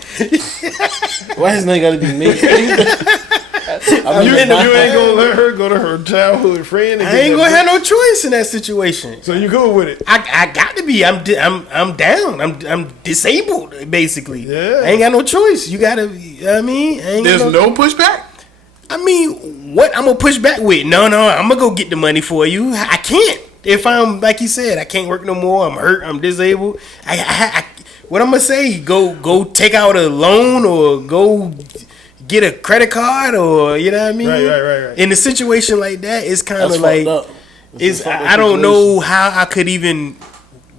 Why his name got to be Nate? You ain't gonna let her go to her childhood friend. And I ain't gonna have no choice in that situation. So you cool with it? I got to be. I'm down. I'm disabled basically. Yeah. I ain't got no choice. You gotta. You know what I mean, I ain't There's got no pushback. I mean, what I'm gonna push back with? No, I'm gonna go get the money for you. I can't. If I'm like you said, I can't work no more. I'm hurt. I'm disabled. What I'm gonna say? Go take out a loan or go get a credit card or you know what I mean? Right. In a situation like that, it's kind That's of like fucked up. That's a fucked up I don't know situation. how I could even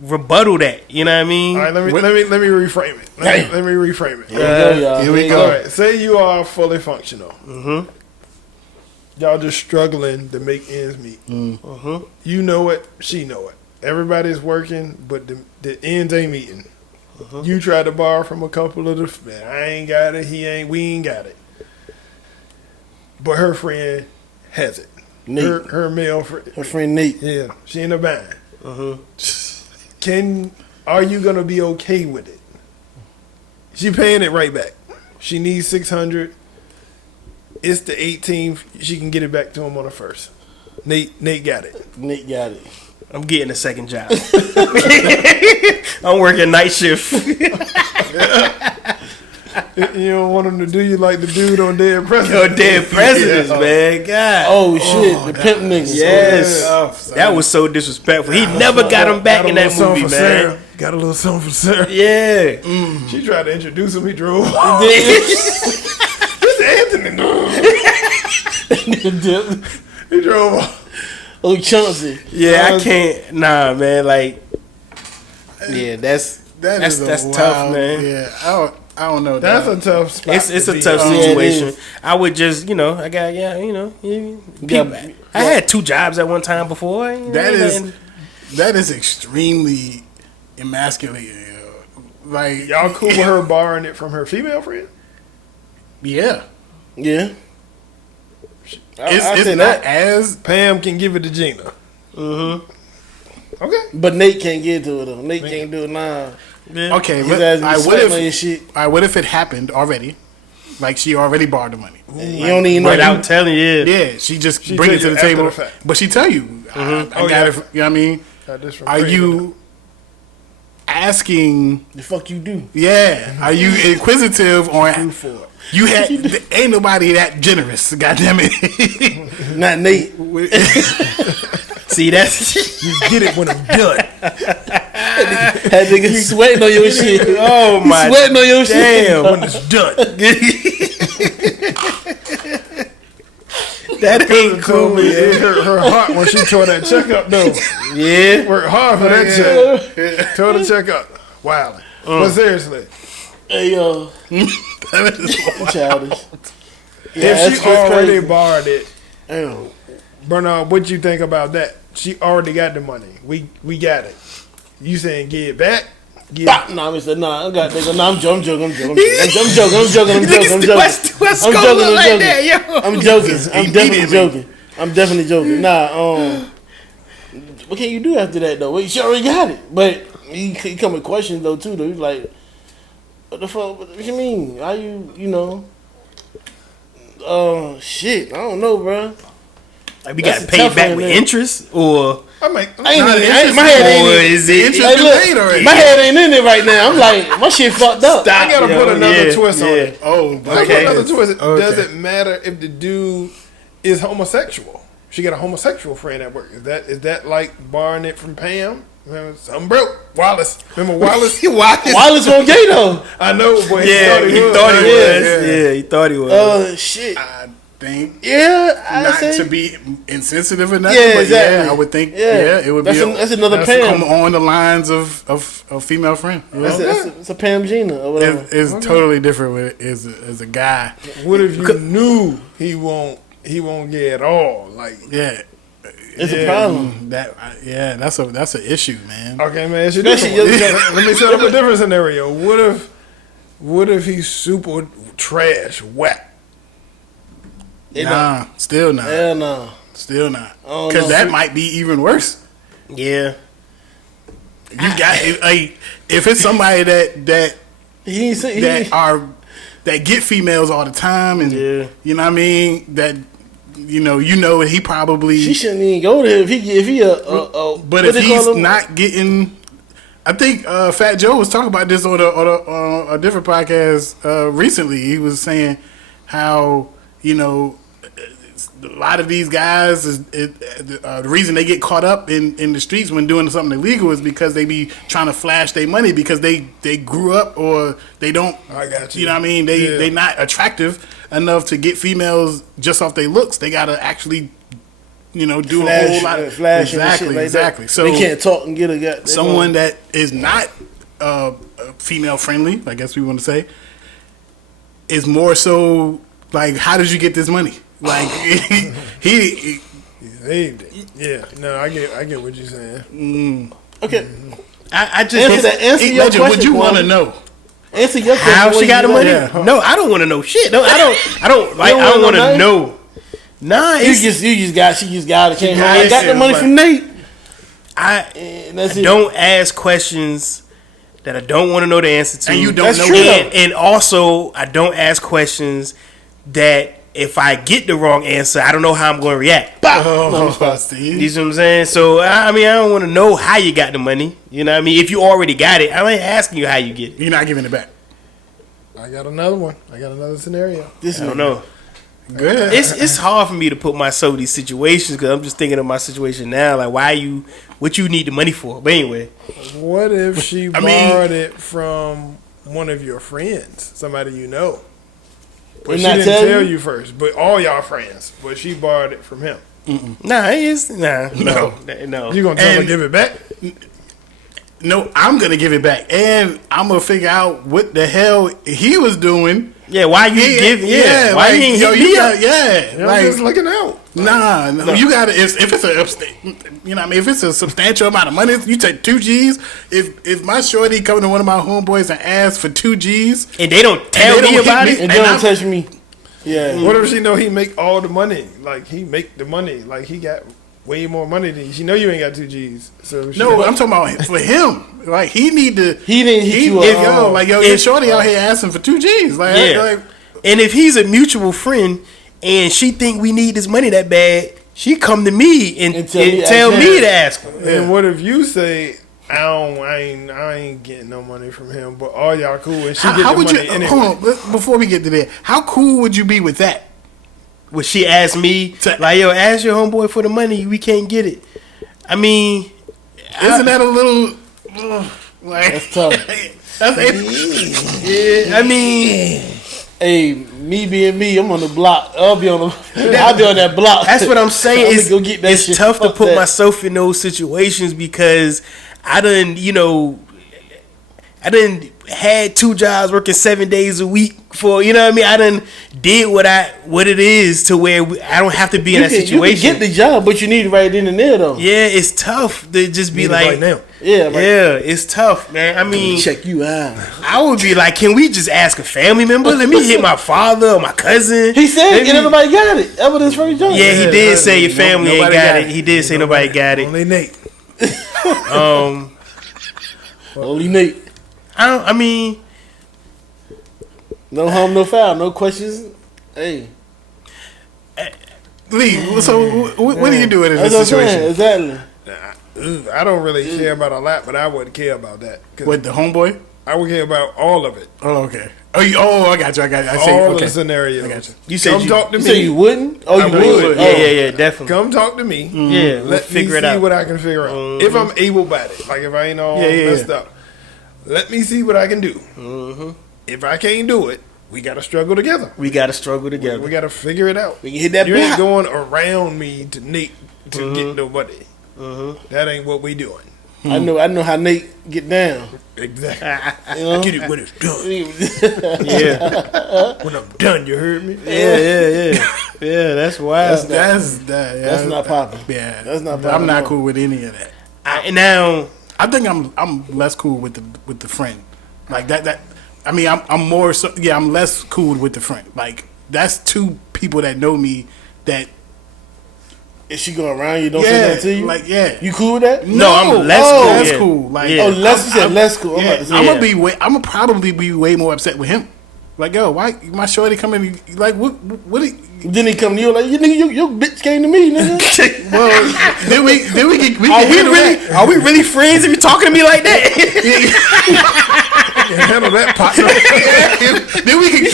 rebuttal that. You know what I mean? All right, let me reframe it. Let me reframe it. Here we go, y'all. Here we Here go. All right, say you are fully functional. Mm-hmm. Y'all just struggling to make ends meet. Mm-hmm. You know it. She know it. Everybody's working, but the ends ain't meeting. Mm-hmm. You tried to borrow from a couple of the man. I ain't got it. We ain't got it. But her friend has it. Nate. Her male friend. Her friend Nate. Yeah, she in a bind. Mm-hmm. Are you gonna be okay with it? She paying it right back. She needs $600. It's the 18th. She can get it back to him on the 1st. Nate got it. Nate got it. I'm getting a second job. I'm working night shift. You don't want him to do you like the dude on Dead Yo, Presidents. dead presidents, man. God. Oh, shit. The pimp niggas. Yes. That was so disrespectful. He never got him back in that movie, man. Sarah. Got a little something for Sarah. Yeah. She tried to introduce him. He drove off. This Anthony. He drove off. Oh, Chauncey. Yeah, I can't. Nah, man. Like, yeah, that's That's tough, man. Yeah, I don't know. That's dog. a tough spot. It's to a be tough on. Yeah, it situation. is. I would just, I had 2 jobs at one time before. That is extremely emasculating. Like Y'all cool with her borrowing it from her female friend? Yeah, Yeah. it's I say not that. as Pam can give it to Gina. Mm-hmm. Okay. But Nate can't get to it, though. Nate can't do it now. okay. His ass be What sweating on your if shit. what if it happened already? Like she already borrowed the money. You don't even know. Without telling you. Yeah, she just She bring tell it to you the after table, the fact. but she tell you, I Oh, got yeah. it. You know what I mean? Got this from Are Craig. you asking? The fuck you do? Yeah, are you inquisitive on? for it? You had ain't nobody that generous. God damn it. Not Nate. See, that's. You get it when I'm done. That nigga sweating on your shit. Oh, my. Sweating on your Damn. When it's done. That ain't Told cool, me man. it hurt her heart when she tore that check up though. Yeah. Worked hard for that check. Tore the check up. Wow. But seriously, Hey, yo. Childish. Yeah, if that's she already crazy. borrowed it, Damn. Bernard, what you think about that? She already got the money. We got it. You saying get it back? Get Nah, Mr. Nah, I got nigga. Nah, I'm joking. I'm joking. What's I'm going joking, on I'm like joking. that, yo? I'm joking. I'm definitely Immediately. joking. I'm definitely joking. Nah, what can you do after that though? Well, she already got it, but he come with questions though too. Though he's like, what the fuck? What you mean? How you know? Shit, I don't know, bro. Like, we That's got a to pay tough it back one, with man. interest, or I mean, I ain't Nah, even, the I ain't, interest- my head or ain't. is it? interest Hey, been look, paid already. my head ain't in it right now. I'm like, my shit fucked up. I gotta put another yeah, twist on yeah. it. Oh, I put okay. another twist. Okay. Does it matter if the dude is homosexual? She got a homosexual friend at work. Is that like borrowing it from Pam? Remember, something broke. Wallace. Remember Wallace? Wallace won't gay though. I know, but Yeah, he thought he was. Yeah, he thought he was. Shit. I think Yeah, I not say. to be insensitive or nothing, Yeah, but exactly. yeah, I would think Yeah. it would That's be. that's another that's Pam. come on the lines of female friend. You know? It's a Pam Gina or whatever. It's totally different with as a guy. What if you knew he won't get at all? Like, Yeah, It's a problem. that's an issue, man. okay, man, it's a Especially different one. Let me set up a different scenario. What if he's super trash, whack? Nah, still not, Hell no. still not, Oh, because no. that might be even worse. Yeah. You got like if it's somebody that He ain't say that get females all the time, and you know what I mean. That he probably she shouldn't even go there if he but if he's not getting. I think Fat Joe was talking about this on a different podcast recently. He was saying how a lot of these guys the reason they get caught up in the streets when doing something illegal is because they be trying to flash their money because they grew up or they don't. I got you. You know what I mean? They not attractive enough to get females just off their looks. They gotta actually do a whole lot of flash exactly. That. So they can't talk and get a someone that is not female friendly, I guess we want to say, is more so like, how did you get this money? Like he saved it. Yeah, no, I get what you're saying. Okay, I just answer your question. Would you want to know? Answer your question. How she got the money? Yeah. No, I don't want to know shit. No, I don't want to know. Nah, she just got it. Came home. I got the money from Nate. I don't ask questions that I don't want to know the answer to. And you don't That's know true, that. And also, I don't ask questions that if I get the wrong answer, I don't know how I'm going to react. Steve. You see what I'm saying? So, I don't want to know how you got the money. You know what I mean? If you already got it, I ain't asking you how you get it. You're not giving it back. I got another one. I got another scenario. I don't know. Good. It's hard for me to put myself in these situations because I'm just thinking of my situation now. Like, what you need the money for? But anyway. What if she borrowed it from one of your friends, somebody you know? But she didn't tell you first, but all y'all friends. But she borrowed it from him. No. You gonna tell her to give it back? No, I'm gonna give it back, and I'm gonna figure out what the hell he was doing. Yeah, why you giving? Yeah, why you ain't hit me up? You're like just looking out. Nah, you gotta. If it's if it's a substantial amount of money, you take 2 G's. If my shorty come to one of my homeboys and ask for 2 G's, and they don't tell me about it, and they don't touch me. Yeah. What if she know he make all the money? Like he make the money. Like he got way more money than you. She know you ain't got 2 G's. So I'm talking about for him. Like he didn't hit you up. Your shorty out here asking for 2 G's. And if he's a mutual friend and she think we need this money that bad, she come to me and tell me to ask her. And what if you say, I ain't getting no money from him, but all y'all cool and she get the money anyway. Hold on, before we get to that, how cool would you be with that? Would she ask me, ask your homeboy for the money, we can't get it? I mean, isn't that a little that's tough. Yeah, I mean, hey, me being me, I'm on the block. I'll be on that block. That's what I'm saying. It's tough to put that. myself in those situations because I done had 2 jobs working 7 days a week for, you know what I mean? I done did what it is to where I don't have to be in that situation. You can get the job, but you need it right then and there, though. Yeah, it's tough to just be like, right now. Yeah, it's tough, man. I mean, check you out. I would be like, can we just ask a family member? Let me hit my father or my cousin. He said, everybody got it. Evidence for each other. Yeah, he did say your family ain't got it. He did say nobody got it. Only Nate. Only Nate. I mean, no harm, no foul, no questions. Hey, Lee. So what do you do in this situation? Exactly. I don't really care about a lot, but I would care about that. With the homeboy, I would care about all of it. Oh, okay. I got you. All of the scenarios. I got you. You said talk to You me. say you wouldn't? Oh, you would? Yeah, definitely. Come talk to me. Yeah, Let me figure it see out. what I can figure out. If I'm able about it. Like if I ain't all messed up. Let me see what I can do. If I can't do it, we got to struggle together. We got to struggle together. We got to figure it out. We can hit that You ain't block. going around me to Nate to get nobody. That ain't what we doing. I know how Nate get down. Exactly. You know? Get it when it's done. Yeah. When I'm done, you heard me? Yeah, that's wild. That's not popping. Yeah, That's not popping. I'm not cool with any of that. I think I'm less cool with the friend. Like that. I mean, I'm more so. Yeah, I'm less cool with the friend. Like that's 2 people that know me that If she go around you, don't say nothing to you. Like You cool with that? No, I'm less cool. That's Yeah. cool. Like, Yeah. Oh, less. You said less cool. I'm about to say. I'm gonna probably be way more upset with him. Like, yo, why my shorty coming? Like, what? Then he come to you like, you nigga, your bitch came to me, nigga. Well, then we Are we really friends if you're talking to me like that? Handle that partner. then we can.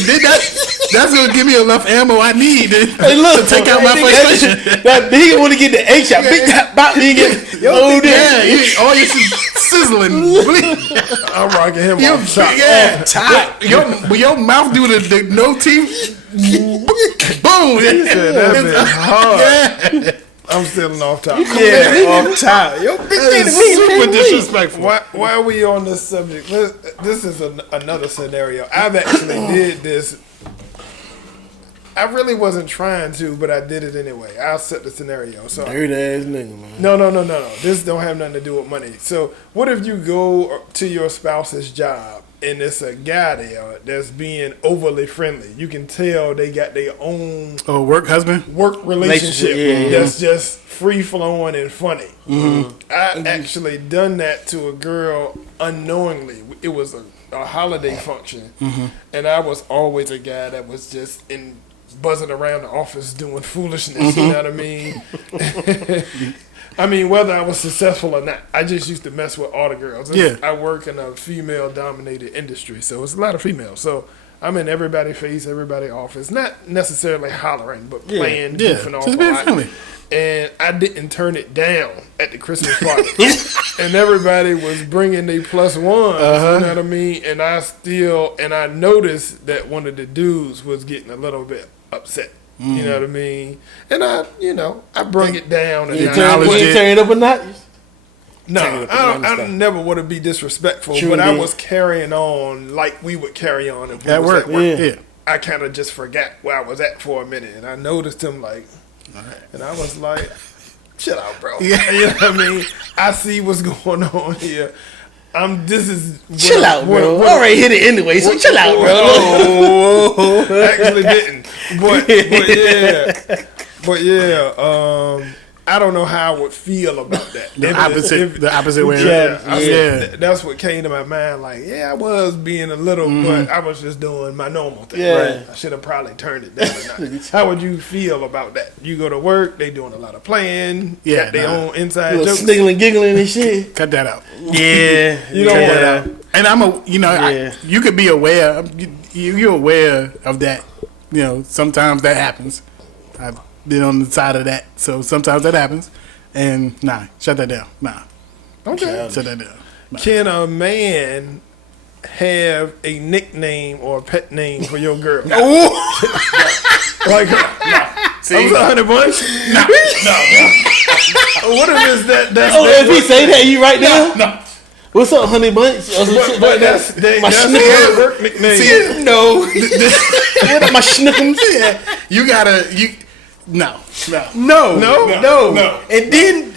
That's gonna give me enough ammo I need to take out my That frustration. nigga want to get the H shot. Big bop, nigga. Oh, Yeah, all your shit sizzling. I'm rocking him Your, off top. yeah, tight. Your mouth do the no teeth. Boom. Said that bitch hard. Yeah. I'm still off top. Off top. Yo, bitch, That came is to me, super man. disrespectful. Why are we on this subject? This is another scenario. I've actually did this. I really wasn't trying to, but I did it anyway. I'll set the scenario. So dirty ass nigga, man. no. This don't have nothing to do with money. So what if you go to your spouse's job and it's a guy there that's being overly friendly? You can tell they got their own Oh, work husband. work relationship Yeah. that's just free flowing and funny. I actually done that to a girl unknowingly. It was a holiday function, and I was always a guy that was just buzzing around the office doing foolishness. You know what I mean? I mean, whether I was successful or not, I just used to mess with all the girls. I work in a female-dominated industry, so it's a lot of females. So I'm in everybody's face, everybody's office, not necessarily hollering, but playing, goofing off just a being lot. friendly. And I didn't turn it down at the Christmas party. And everybody was bringing their plus ones, you know what I mean? And I noticed that one of the dudes was getting a little bit upset. You know what I mean? And I bring it down. And You I turn it up a notch. no, Turn it up, I understand. never want to be disrespectful, True but I indeed. was carrying on like we would carry on if we At was work. at work. Yeah. I kind of just forgot where I was at for a minute, and I noticed him like, and I was like, chill out, bro. Yeah. You know what I mean? I see what's going on here. This is Chill out, bro. Already hit it anyway, so chill out, bro. Actually didn't, but yeah. I don't know how I would feel about that. The opposite way. Yeah. That's what came to my mind. Like, I was being a little, but I was just doing my normal thing. Yeah. Right? I should have probably turned it down a notch. How would you feel about that? You go to work, they doing a lot of playing, got their own inside Little jokes. sniggling, giggling and shit. Cut that out. Yeah. You don't want that. And you could be aware. You're aware of that. Sometimes that happens. I've been on the side of that, so sometimes that happens. And shut that down. Okay. Shut that down. Nah. Can a man have a nickname or a pet name for your girl? Like, See? I'm sorry, bunch. What if it's that? That's If he say that, you right there? No. What's up, honey bunch? Or some shit But like that's that. My her work nickname. See, no. What up, my schnookums? You gotta. No. And then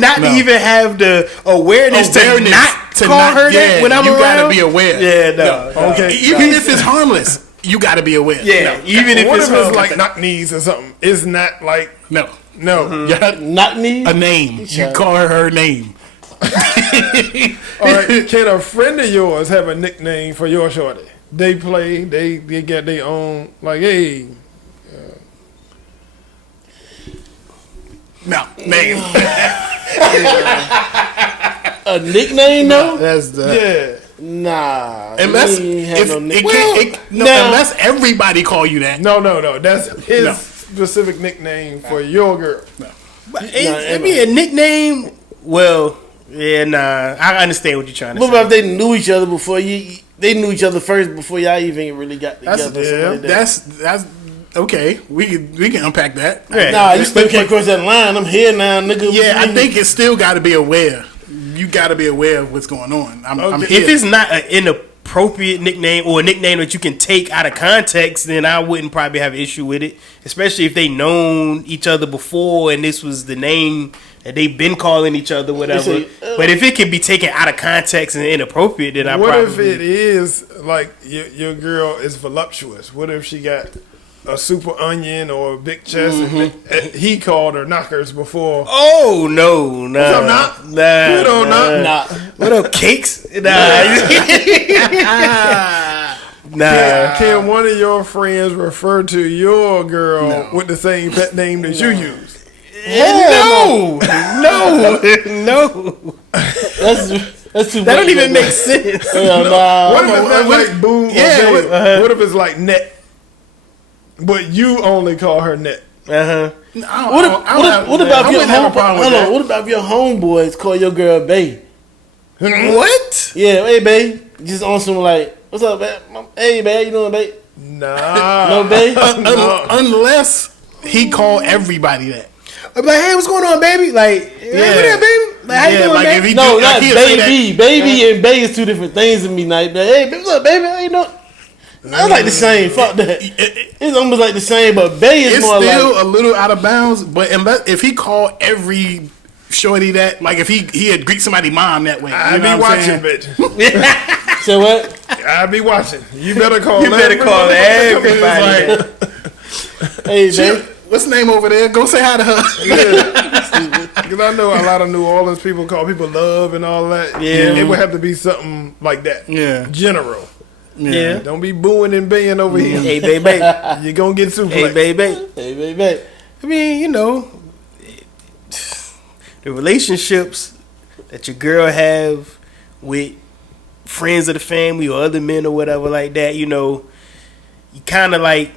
not to even have the awareness to not call her that when I'm you around. gotta be aware. Yeah, no. Okay. Even if it's harmless, you gotta be aware. Yeah, even if What it's if it's like knock knees or something? It's not like No. no. You got Not me. a name. You call her name. All right. Can a friend of yours have a nickname for your shorty? They play. They get their own. Like, hey. No. Name. A nickname though? That's the. Yeah. Nah. Unless we ain't have if no it nickname. can't, unless everybody call you that. No. That's his No. specific nickname for your girl. It be a nickname. Well, I understand what you're trying to What say. about if they knew each other before they knew each other first before y'all even really got together? Something like that. That's okay. We can unpack that. Yeah. Nah, you still can't cross that line. I'm here now, nigga. Yeah, I think it's still got to be aware. You got to be aware of what's going on. I'm Okay. here. If it's not an inappropriate nickname or a nickname that you can take out of context, then I wouldn't probably have an issue with it. Especially if they known each other before and this was the name that they've been calling each other, whatever. But if it can be taken out of context and inappropriate, then I What probably. if it is like your girl is voluptuous? What if she got a super onion or a big chest. And he called her knockers before. Oh no, nah, What's up, Knock? nah, What up, nah. Knock? What up, cakes? Nah. Can one of your friends refer to your girl with the same pet name that you use? No. That's too. That don't even make sense. What if it's not like Boo? Yeah, What if it's like Net? But you only call her Net. What about your What about if your homeboys call your girl Bae? What? Yeah, hey Bae, just on some like, what's up, babe? Hey Bae, you doing, Bae? Nah. No Bae. Unless he called everybody that. I'm like, hey, what's going on, baby? Like, yeah, what up, baby? Like, how you doing, like baby? if he No, do, not like he'll say that. baby. Baby and Bae is two different things to me. Like, hey, what's up, baby? How you doing? That's like the same. Fuck that. It's almost like the same, but Bae is It's more still like. a little out of bounds, but if he called every shorty that, like if he had greet somebody mom that way, I you be know what I'm watching, saying? bitch. So what? I be watching. You better call. You better call everybody. Like, Hey, shit, Bae. what's the name over there? Go say hi to her. Because I know a lot of New Orleans people call people love and all that. Yeah. It would have to be something like that. Yeah. General. Yeah. Don't be booing and baying over here. Hey, baby. You're going to get super. Hey, baby. Hey, baby. I mean, you know, the relationships that your girl have with friends of the family or other men or whatever like that, you know, you kind of like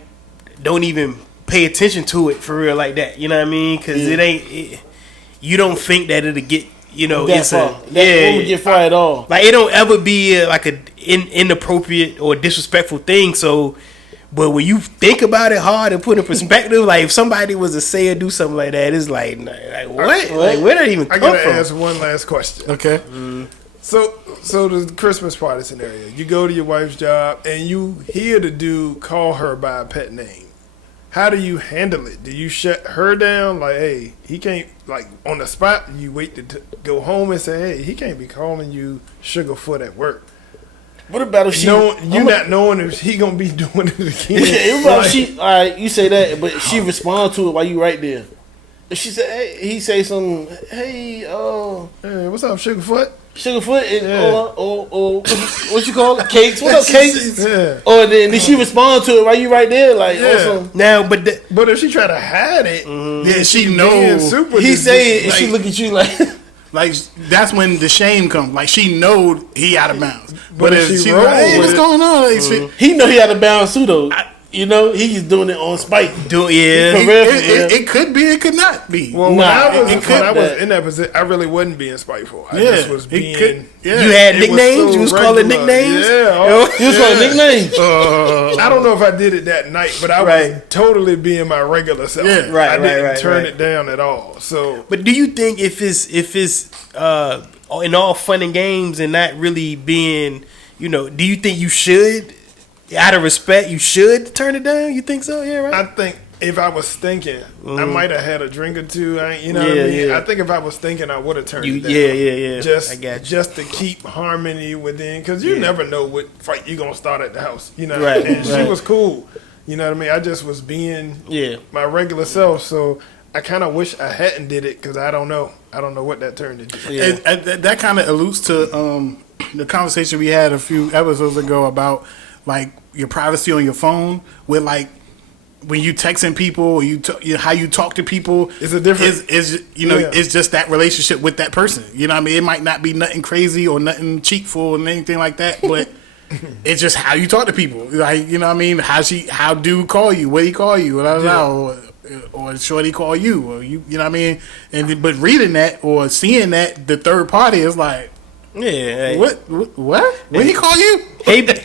don't even pay attention to it for real like that. You know what I mean? Because you don't think that it'll get, you know, That it's far. a That won't get far at all. like it don't ever be like a inappropriate or disrespectful thing. So, but when you think about it hard and put in perspective, like if somebody was to say or do something like that, it's like what? Like where did it even I come got to from? ask one last question. Okay. So the Christmas party scenario. You go to your wife's job and you hear the dude call her by a pet name. How do you handle it? Do you shut her down? Like, hey, he can't, like, on the spot, you wait to go home and say, hey, he can't be calling you Sugarfoot at work. What about if she? Not knowing if he going to be doing it again. What about if she? All right, you say that, but she respond to it while you right there. If she say, hey, he say something, hey, Hey, what's up, Sugarfoot? Sugarfoot, and what you call it? Cakes. What up, cakes? Yeah. Or then she respond to it while you right there, like, Yeah. also. Now, but But if she try to hide it, Yeah, she being knows. super He say it, and like- she look at you like, Like that's when the shame comes. Like she know he out of bounds. But if if she she roll like, hey, with what's it- going on? Like, shit. he know he out of bounds too, though. You know, he's doing it on spite. do yeah. For real, for real. It could be. It could not be. well, when Nah, I was, it when could I was that. in that position, I really wasn't being spiteful. I Yeah, just was it being. could- yeah. You had it was nicknames. so You was calling regular. nicknames. Yeah. You was calling nicknames. I don't know if I did it that night, but I was Right. totally being my regular self. Yeah. Right, I didn't right, turn right. it down at all. So But do you think if it's in all fun and games and not really being, you know, do you think you should, out of respect, you should turn it down? You think so? Yeah, right. I think if I was thinking, I might have had a drink or two. You know what I Yeah, mean? yeah. I think if I was thinking, I would have turned it down. Yeah. Just, I got you. just to keep harmony within, because you never know what fight you gonna start at the house. You know, Right, and she right. was cool. You know what I mean? I just was being Yeah. my regular self. So I kind of wish I hadn't did it because I don't know. I don't know what that turned into. Yeah. And that kind of alludes to the conversation we had a few episodes ago about like your privacy on your phone with like when you texting people or how you talk to people. It's a different- is Yeah. it's just that relationship with that person. You know what I mean? It might not be nothing crazy or nothing cheekful and anything like that, but it's just how you talk to people. Like, you know what I mean? How dude call you? What he call you? Blah, blah, blah, or shorty call you? Or you know what I mean? But reading that or seeing that, the third party is like, Yeah. what? What he call you? Hey, big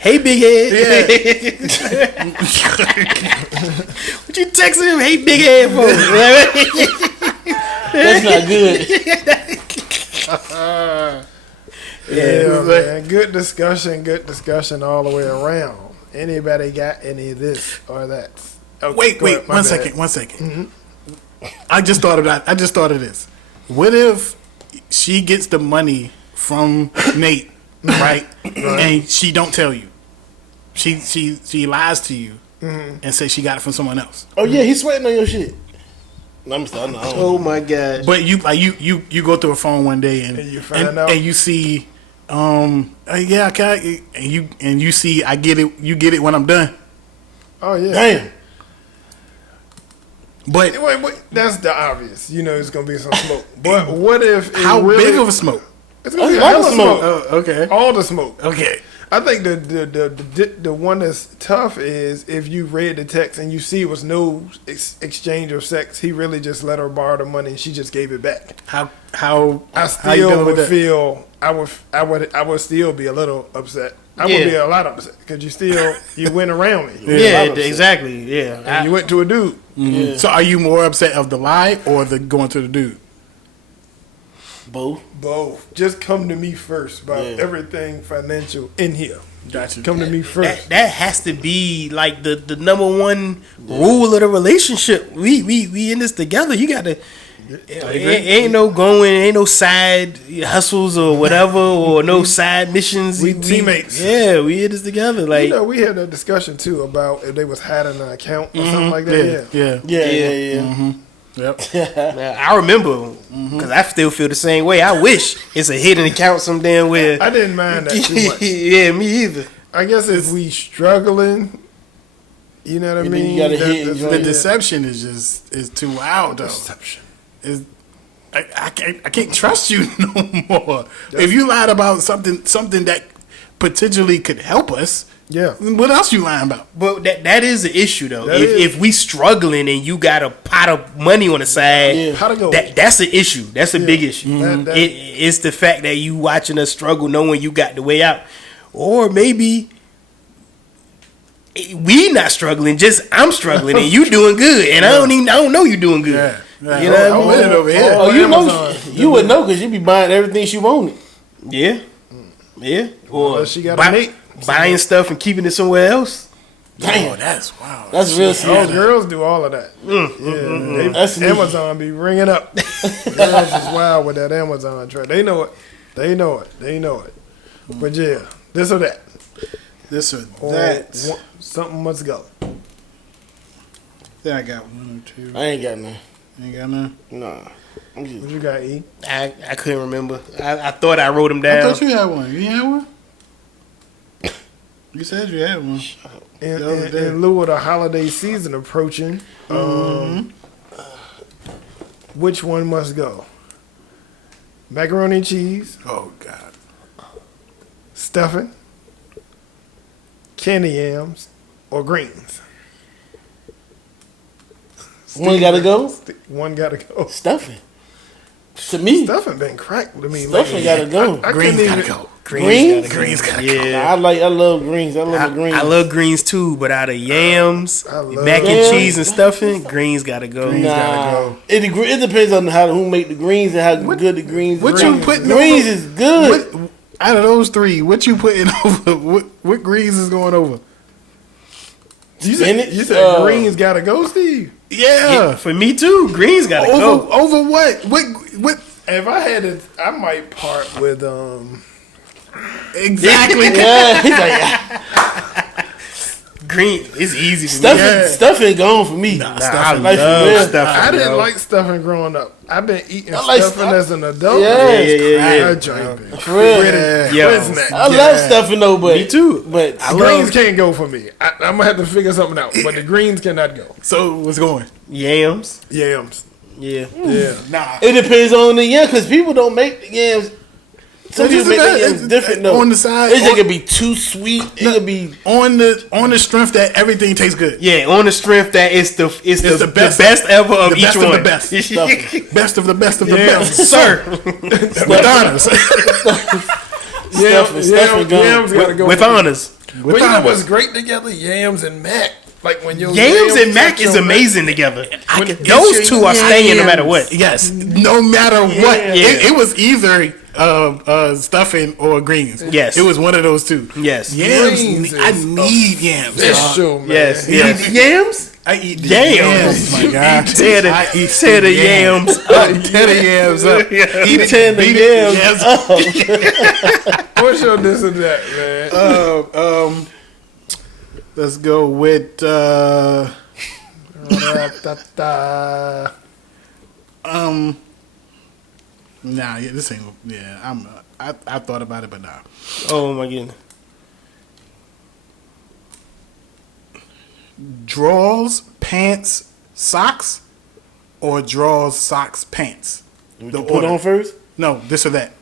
head. Yeah. What you texting him? Hey, big head for? That's not good. Yeah, man. Good discussion all the way around. Anybody got any of this or that? Okay, go ahead, my One bad. second. I just thought of this. What if she gets the money from Nate, right? And she don't tell you. She lies to you and say she got it from someone else. Oh yeah, he's sweating on your shit. No, I'm sorry, no. Oh my gosh. But you like you go through her phone one day and you find out? and you see, yeah, okay, and you see, I get it. You get it when I'm done. Oh yeah. Damn. But Wait, that's the obvious. You know, it's gonna be some smoke. But what if it how really, big of a smoke? It's gonna be a That's hell of smoke. smoke. Oh, okay. All the smoke. Okay. I think the one that's tough is if you read the text and you see it was no exchange of sex. He really just let her borrow the money and she just gave it back. How I how you still dealing with would that? feel I would still be a little upset. I would Yeah. be a lot upset because you went around me. Yeah, upset. exactly. Yeah. And you went to a dude. Yeah. So are you more upset of the lie or the going to the dude? Both. Both. Just come to me first about Yeah. everything financial in here. Gotcha. Come to me first. That has to be like the number one rule of the relationship. We in this together. You gotta. Ain't no side hustles or whatever, or no side missions. We teammates. Yeah, we in this together. Like, You know, we had a discussion too about if they was hiding an account or something like that. Yeah. Yeah. Yeah. Yep. man, I remember because I still feel the same way. I wish it's a hidden account some damn where. I didn't mind that too much. Yeah, me either. I guess if we struggling, you know what I And then mean? you gotta hit that's and The yeah. deception is too wild though. Deception. I can't trust you no more. If you lied about something that potentially could help us, Yeah. what else you lying about? But that is the issue though. That is. If we struggling and you got a pot of money on the side, Yeah. How to go? that's the issue. That's a big issue. That- It's the fact that you watching us struggle, knowing you got the way out, or maybe we not struggling, just I'm struggling and you doing good, and I don't know you doing good. Yeah. You know what I I'm mean? with it over here. Oh, you know, Amazon. you would know because you be buying everything she wanted. Yeah, yeah. Or Unless she got a mate. buying stuff and keeping it somewhere else. Oh, that's wow. That's real Oh, serious. girls do all of that. Yeah, That's me. Amazon be ringing up. Girls is wild with that Amazon trade. They know it. They know it. They know it. But yeah, this or that. This or Or that. something must go. Then I got one or two. I ain't got none. Ain't got none. Nah. I'm just, What you got, E? I couldn't remember. I thought I wrote them I down. thought you had one. You had one? You said you had one. The other day. In lieu of the holiday season approaching, which one must go? Macaroni and cheese, Oh God. stuffing, candy yams, or greens? one gotta go. One gotta go. Stuffing. To me, Stuffing been cracked to me stuffing lately. gotta go. I Greens couldn't gotta even- go. Greens? Greens gotta go. Yeah. I love greens. I love the greens. I love greens too, but out of yams, I love mac and yams. cheese and stuffing, greens gotta go. Greens gotta Nah, go. it depends on who make the greens and how good the greens. What is. you putting Greens over- is good. What, out of those three, what you putting over? What greens is going over? Spinach, You said greens gotta go, Steve. Yeah. For me too, greens gotta Over go. over what? What If I had it, I might part with exactly? Yeah, he's like Green, it's easy for stuffing. me. Yeah. Stuffing gone for me. I stuffing. Like, love yeah. stuffing. I didn't bro. like stuffing growing up. I've been eating I like stuffing stuff- as an adult. Yeah. Yeah. That joint been For real. pretty Yo. Quiznak. I love stuffing though, but Me too. But Greens can't go for me. I'm gonna have to figure something out. But the greens cannot go. So what's going? Yams. Yams. Yeah. Yeah. Nah. it depends on the yam because people don't make the yams. Some people make the yams different though. On the side, It could be too sweet. It could be on the strength that everything tastes good. Yeah, on the strength that it's the the best- best ever of the each best of one. the best. stuffing. Best of the best of the Yeah. best. Sir, With honors. Stuffing gone. Yams gotta go. with for me. honors. But you know honors. what's great together? Yams and mac. Like when your Yams and mac touch is your amazing together. When- Those two are staying no matter what. Yes, no matter what. Yeah. It was either stuffing or greens. Yes. it was one of those two. Yes. Yams. Greens I is need yams. Special, man. Yes. Yeah. Yes. Yams. I eat the Yams. Oh my god. Tear I eat the yams. Tear the yams up. Yeah. Eat it. Tear the beat yams it. What's your this and that, man? Let's go with nah, yeah, this ain't. Yeah, I thought about it, but nah. Oh my goodness. Drawers, pants, socks, or drawers, socks, pants. What you put on first? No, this or that.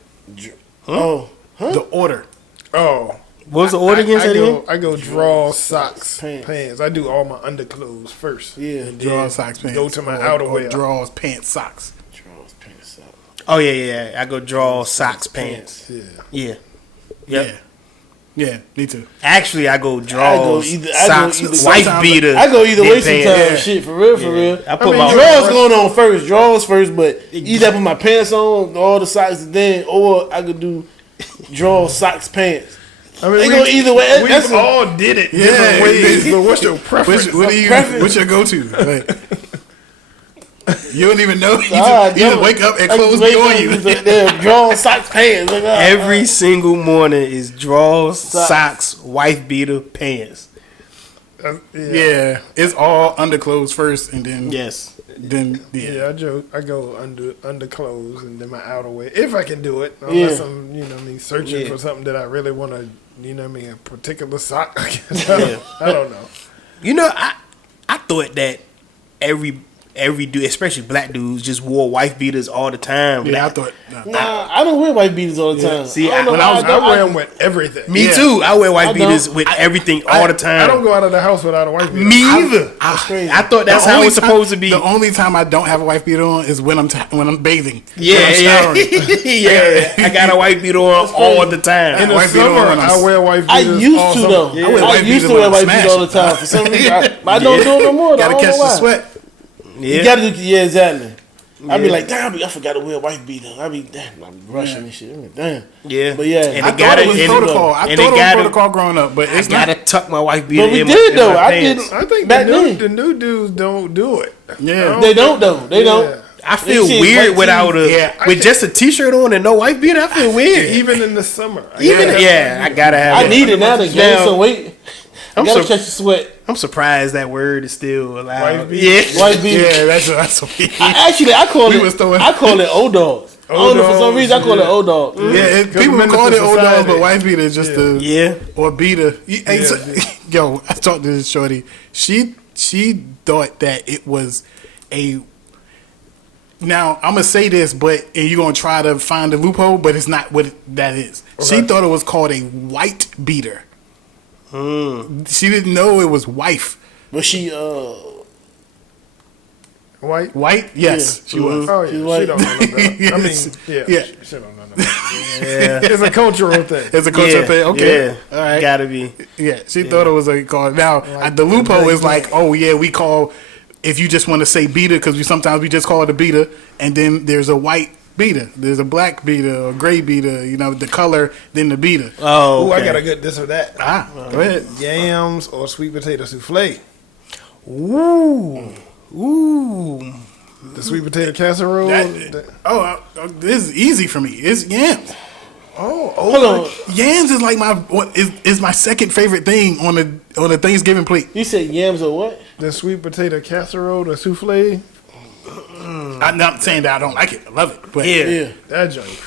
Oh, The order. Oh. What was the order again? Say it again? I go draw socks, pants. pants. I do all my underclothes first. Yeah. And then Drawers, socks, pants. Go to my or outerwear. drawers, pants, socks. drawers, pants, socks. Oh yeah. I go draw socks, pants. Yeah. Yeah. Yep. Yeah. Yeah, me too. Actually, I go draws, I go socks, either- wife sometimes beater. I go either and way sometimes. pants. Shit, for real, for Yeah. real. I put mean, my Drawers going on first, drawers first, but either I put my pants on, all the socks, and then, or I could do drawers, socks, pants. I mean, They go either way. We That's a- all did it Yeah, different ways. But what's your preference? What's your go-to? Like, you don't even know. You Ah, just wake up and clothes be on you. Drawers, socks, pants. Like, Every single morning is draws, socks, wife beater, pants. Yeah, it's all underclothes first, and then Yes. Yeah, I go underclothes and then my outerwear if I can do it. Unless Yeah. I'm searching Yeah. for something that I really want to, a particular sock. I guess. Yeah. I don't know. You know, I thought that every dude, especially black dudes, just wore wife beaters all the time. Yeah, I thought. Nah, I don't wear white beaters all the time. See, I don't know when why I wear them with everything. Me Yeah. too. I wear white I beaters don't. with everything all the time. I don't go out of the house without a wife beater. Me either. crazy. I thought that's how it's supposed to be. The only time I don't have a wife beater on is when I'm bathing. Yeah, When I'm showering. yeah. I got a white beater on all the time. In the Wife beater summer, on I wear wife I beaters. used all to summer. though. Yeah. I wear I white used to beaters wear when white I'm beaters all the smashing. time. For some reason, I don't do it no more. Gotta I don't catch know the why. sweat. You Yeah. gotta do, yeah, exactly. I be Yeah. like, damn, I forgot to wear a white beater. I be, damn, I'm rushing and shit. I'm like, damn. Yeah. But yeah. And I it thought gotta, it was and- protocol. I and thought it it was gotta- protocol growing up, but I it's gotta not. tuck my wife beater But we in did my though. I pants. did. I think Back then. the new dudes don't do it. Yeah. They don't though. They don't. Yeah. I feel They see weird white without tees. with just a t-shirt on and no wife beater. I feel weird. Even in the summer. Yeah, I gotta have I it. need it now to gain Now, some weight. I I'm gotta so- catch the sweat. I'm surprised that word is still allowed. Wife beater. Yeah. White beater. Yeah, that's Actually, I call We was throwing- it old dogs. I don't know, for some reason I call it old dog. Yeah, people Commitment call to it old dogs, society. but wife beater is just a Yeah. or beater. Yo, I talked to this shorty. She thought that it was a. Now I'm gonna say this, but and you're gonna try to find the loophole, but it's not what that is. She Okay. thought it was called a white beater. She didn't know it was wife. But she White? White? Yes, Yeah. she was. Oh, yeah. She's white. She don't know no better. I mean, Yes. yeah. Yeah. She don't know no better. Yeah. It's a cultural thing. It's a cultural thing. Okay, Yeah. all right. Gotta be. Yeah, she thought it was a call. Now the loophole is like, oh yeah, we call if you just want to say beater because we just call it a beater, and then there's a white beater, there's a black beater or gray beater. The color, then the beater. Oh, Ooh, okay. I got a good this or that. Go ahead. Yams or sweet potato souffle. Ooh. Ooh. The sweet potato casserole. This is easy for me. It's yams. Oh, hold on. Yams is like is my second favorite thing on the Thanksgiving plate. You said yams or what? the sweet potato casserole, the souffle. I'm not saying that I don't like it. I love it, but Yeah. Yeah. That joint.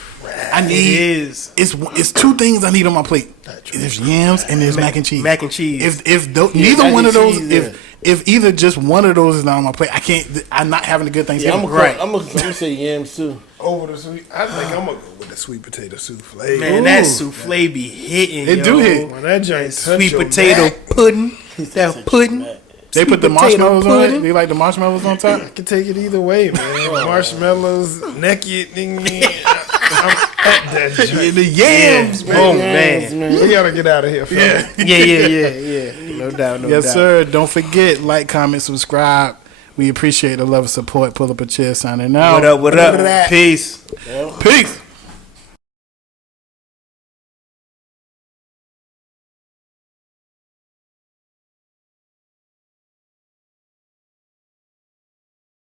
I It need is. it's two things I need on my plate. There's yams and there's mac and cheese. Mac and cheese. If neither mac one and of those, cheese, if either just one of those is not on my plate, I can't. I'm not having a good Yeah, Thanksgiving. I'm gonna say yams too. Over the sweet. I think I'm gonna go with the sweet potato souffle. Man, that souffle be hitting. It do hit. When that joint touch Sweet your potato back, pudding. That pudding. They put the Sweet potato marshmallows on it. pudding. They like the marshmallows on top. I can take it either way, man. Marshmallows, naked, I'm at that joint. The yams, man. Oh Yams, man. We gotta get out of here, fella. Yeah. No doubt. No Yes, doubt. sir. Don't forget, like, comment, subscribe. We appreciate the love and support. Pull up a chair, signing out. What up? Peace. Peace.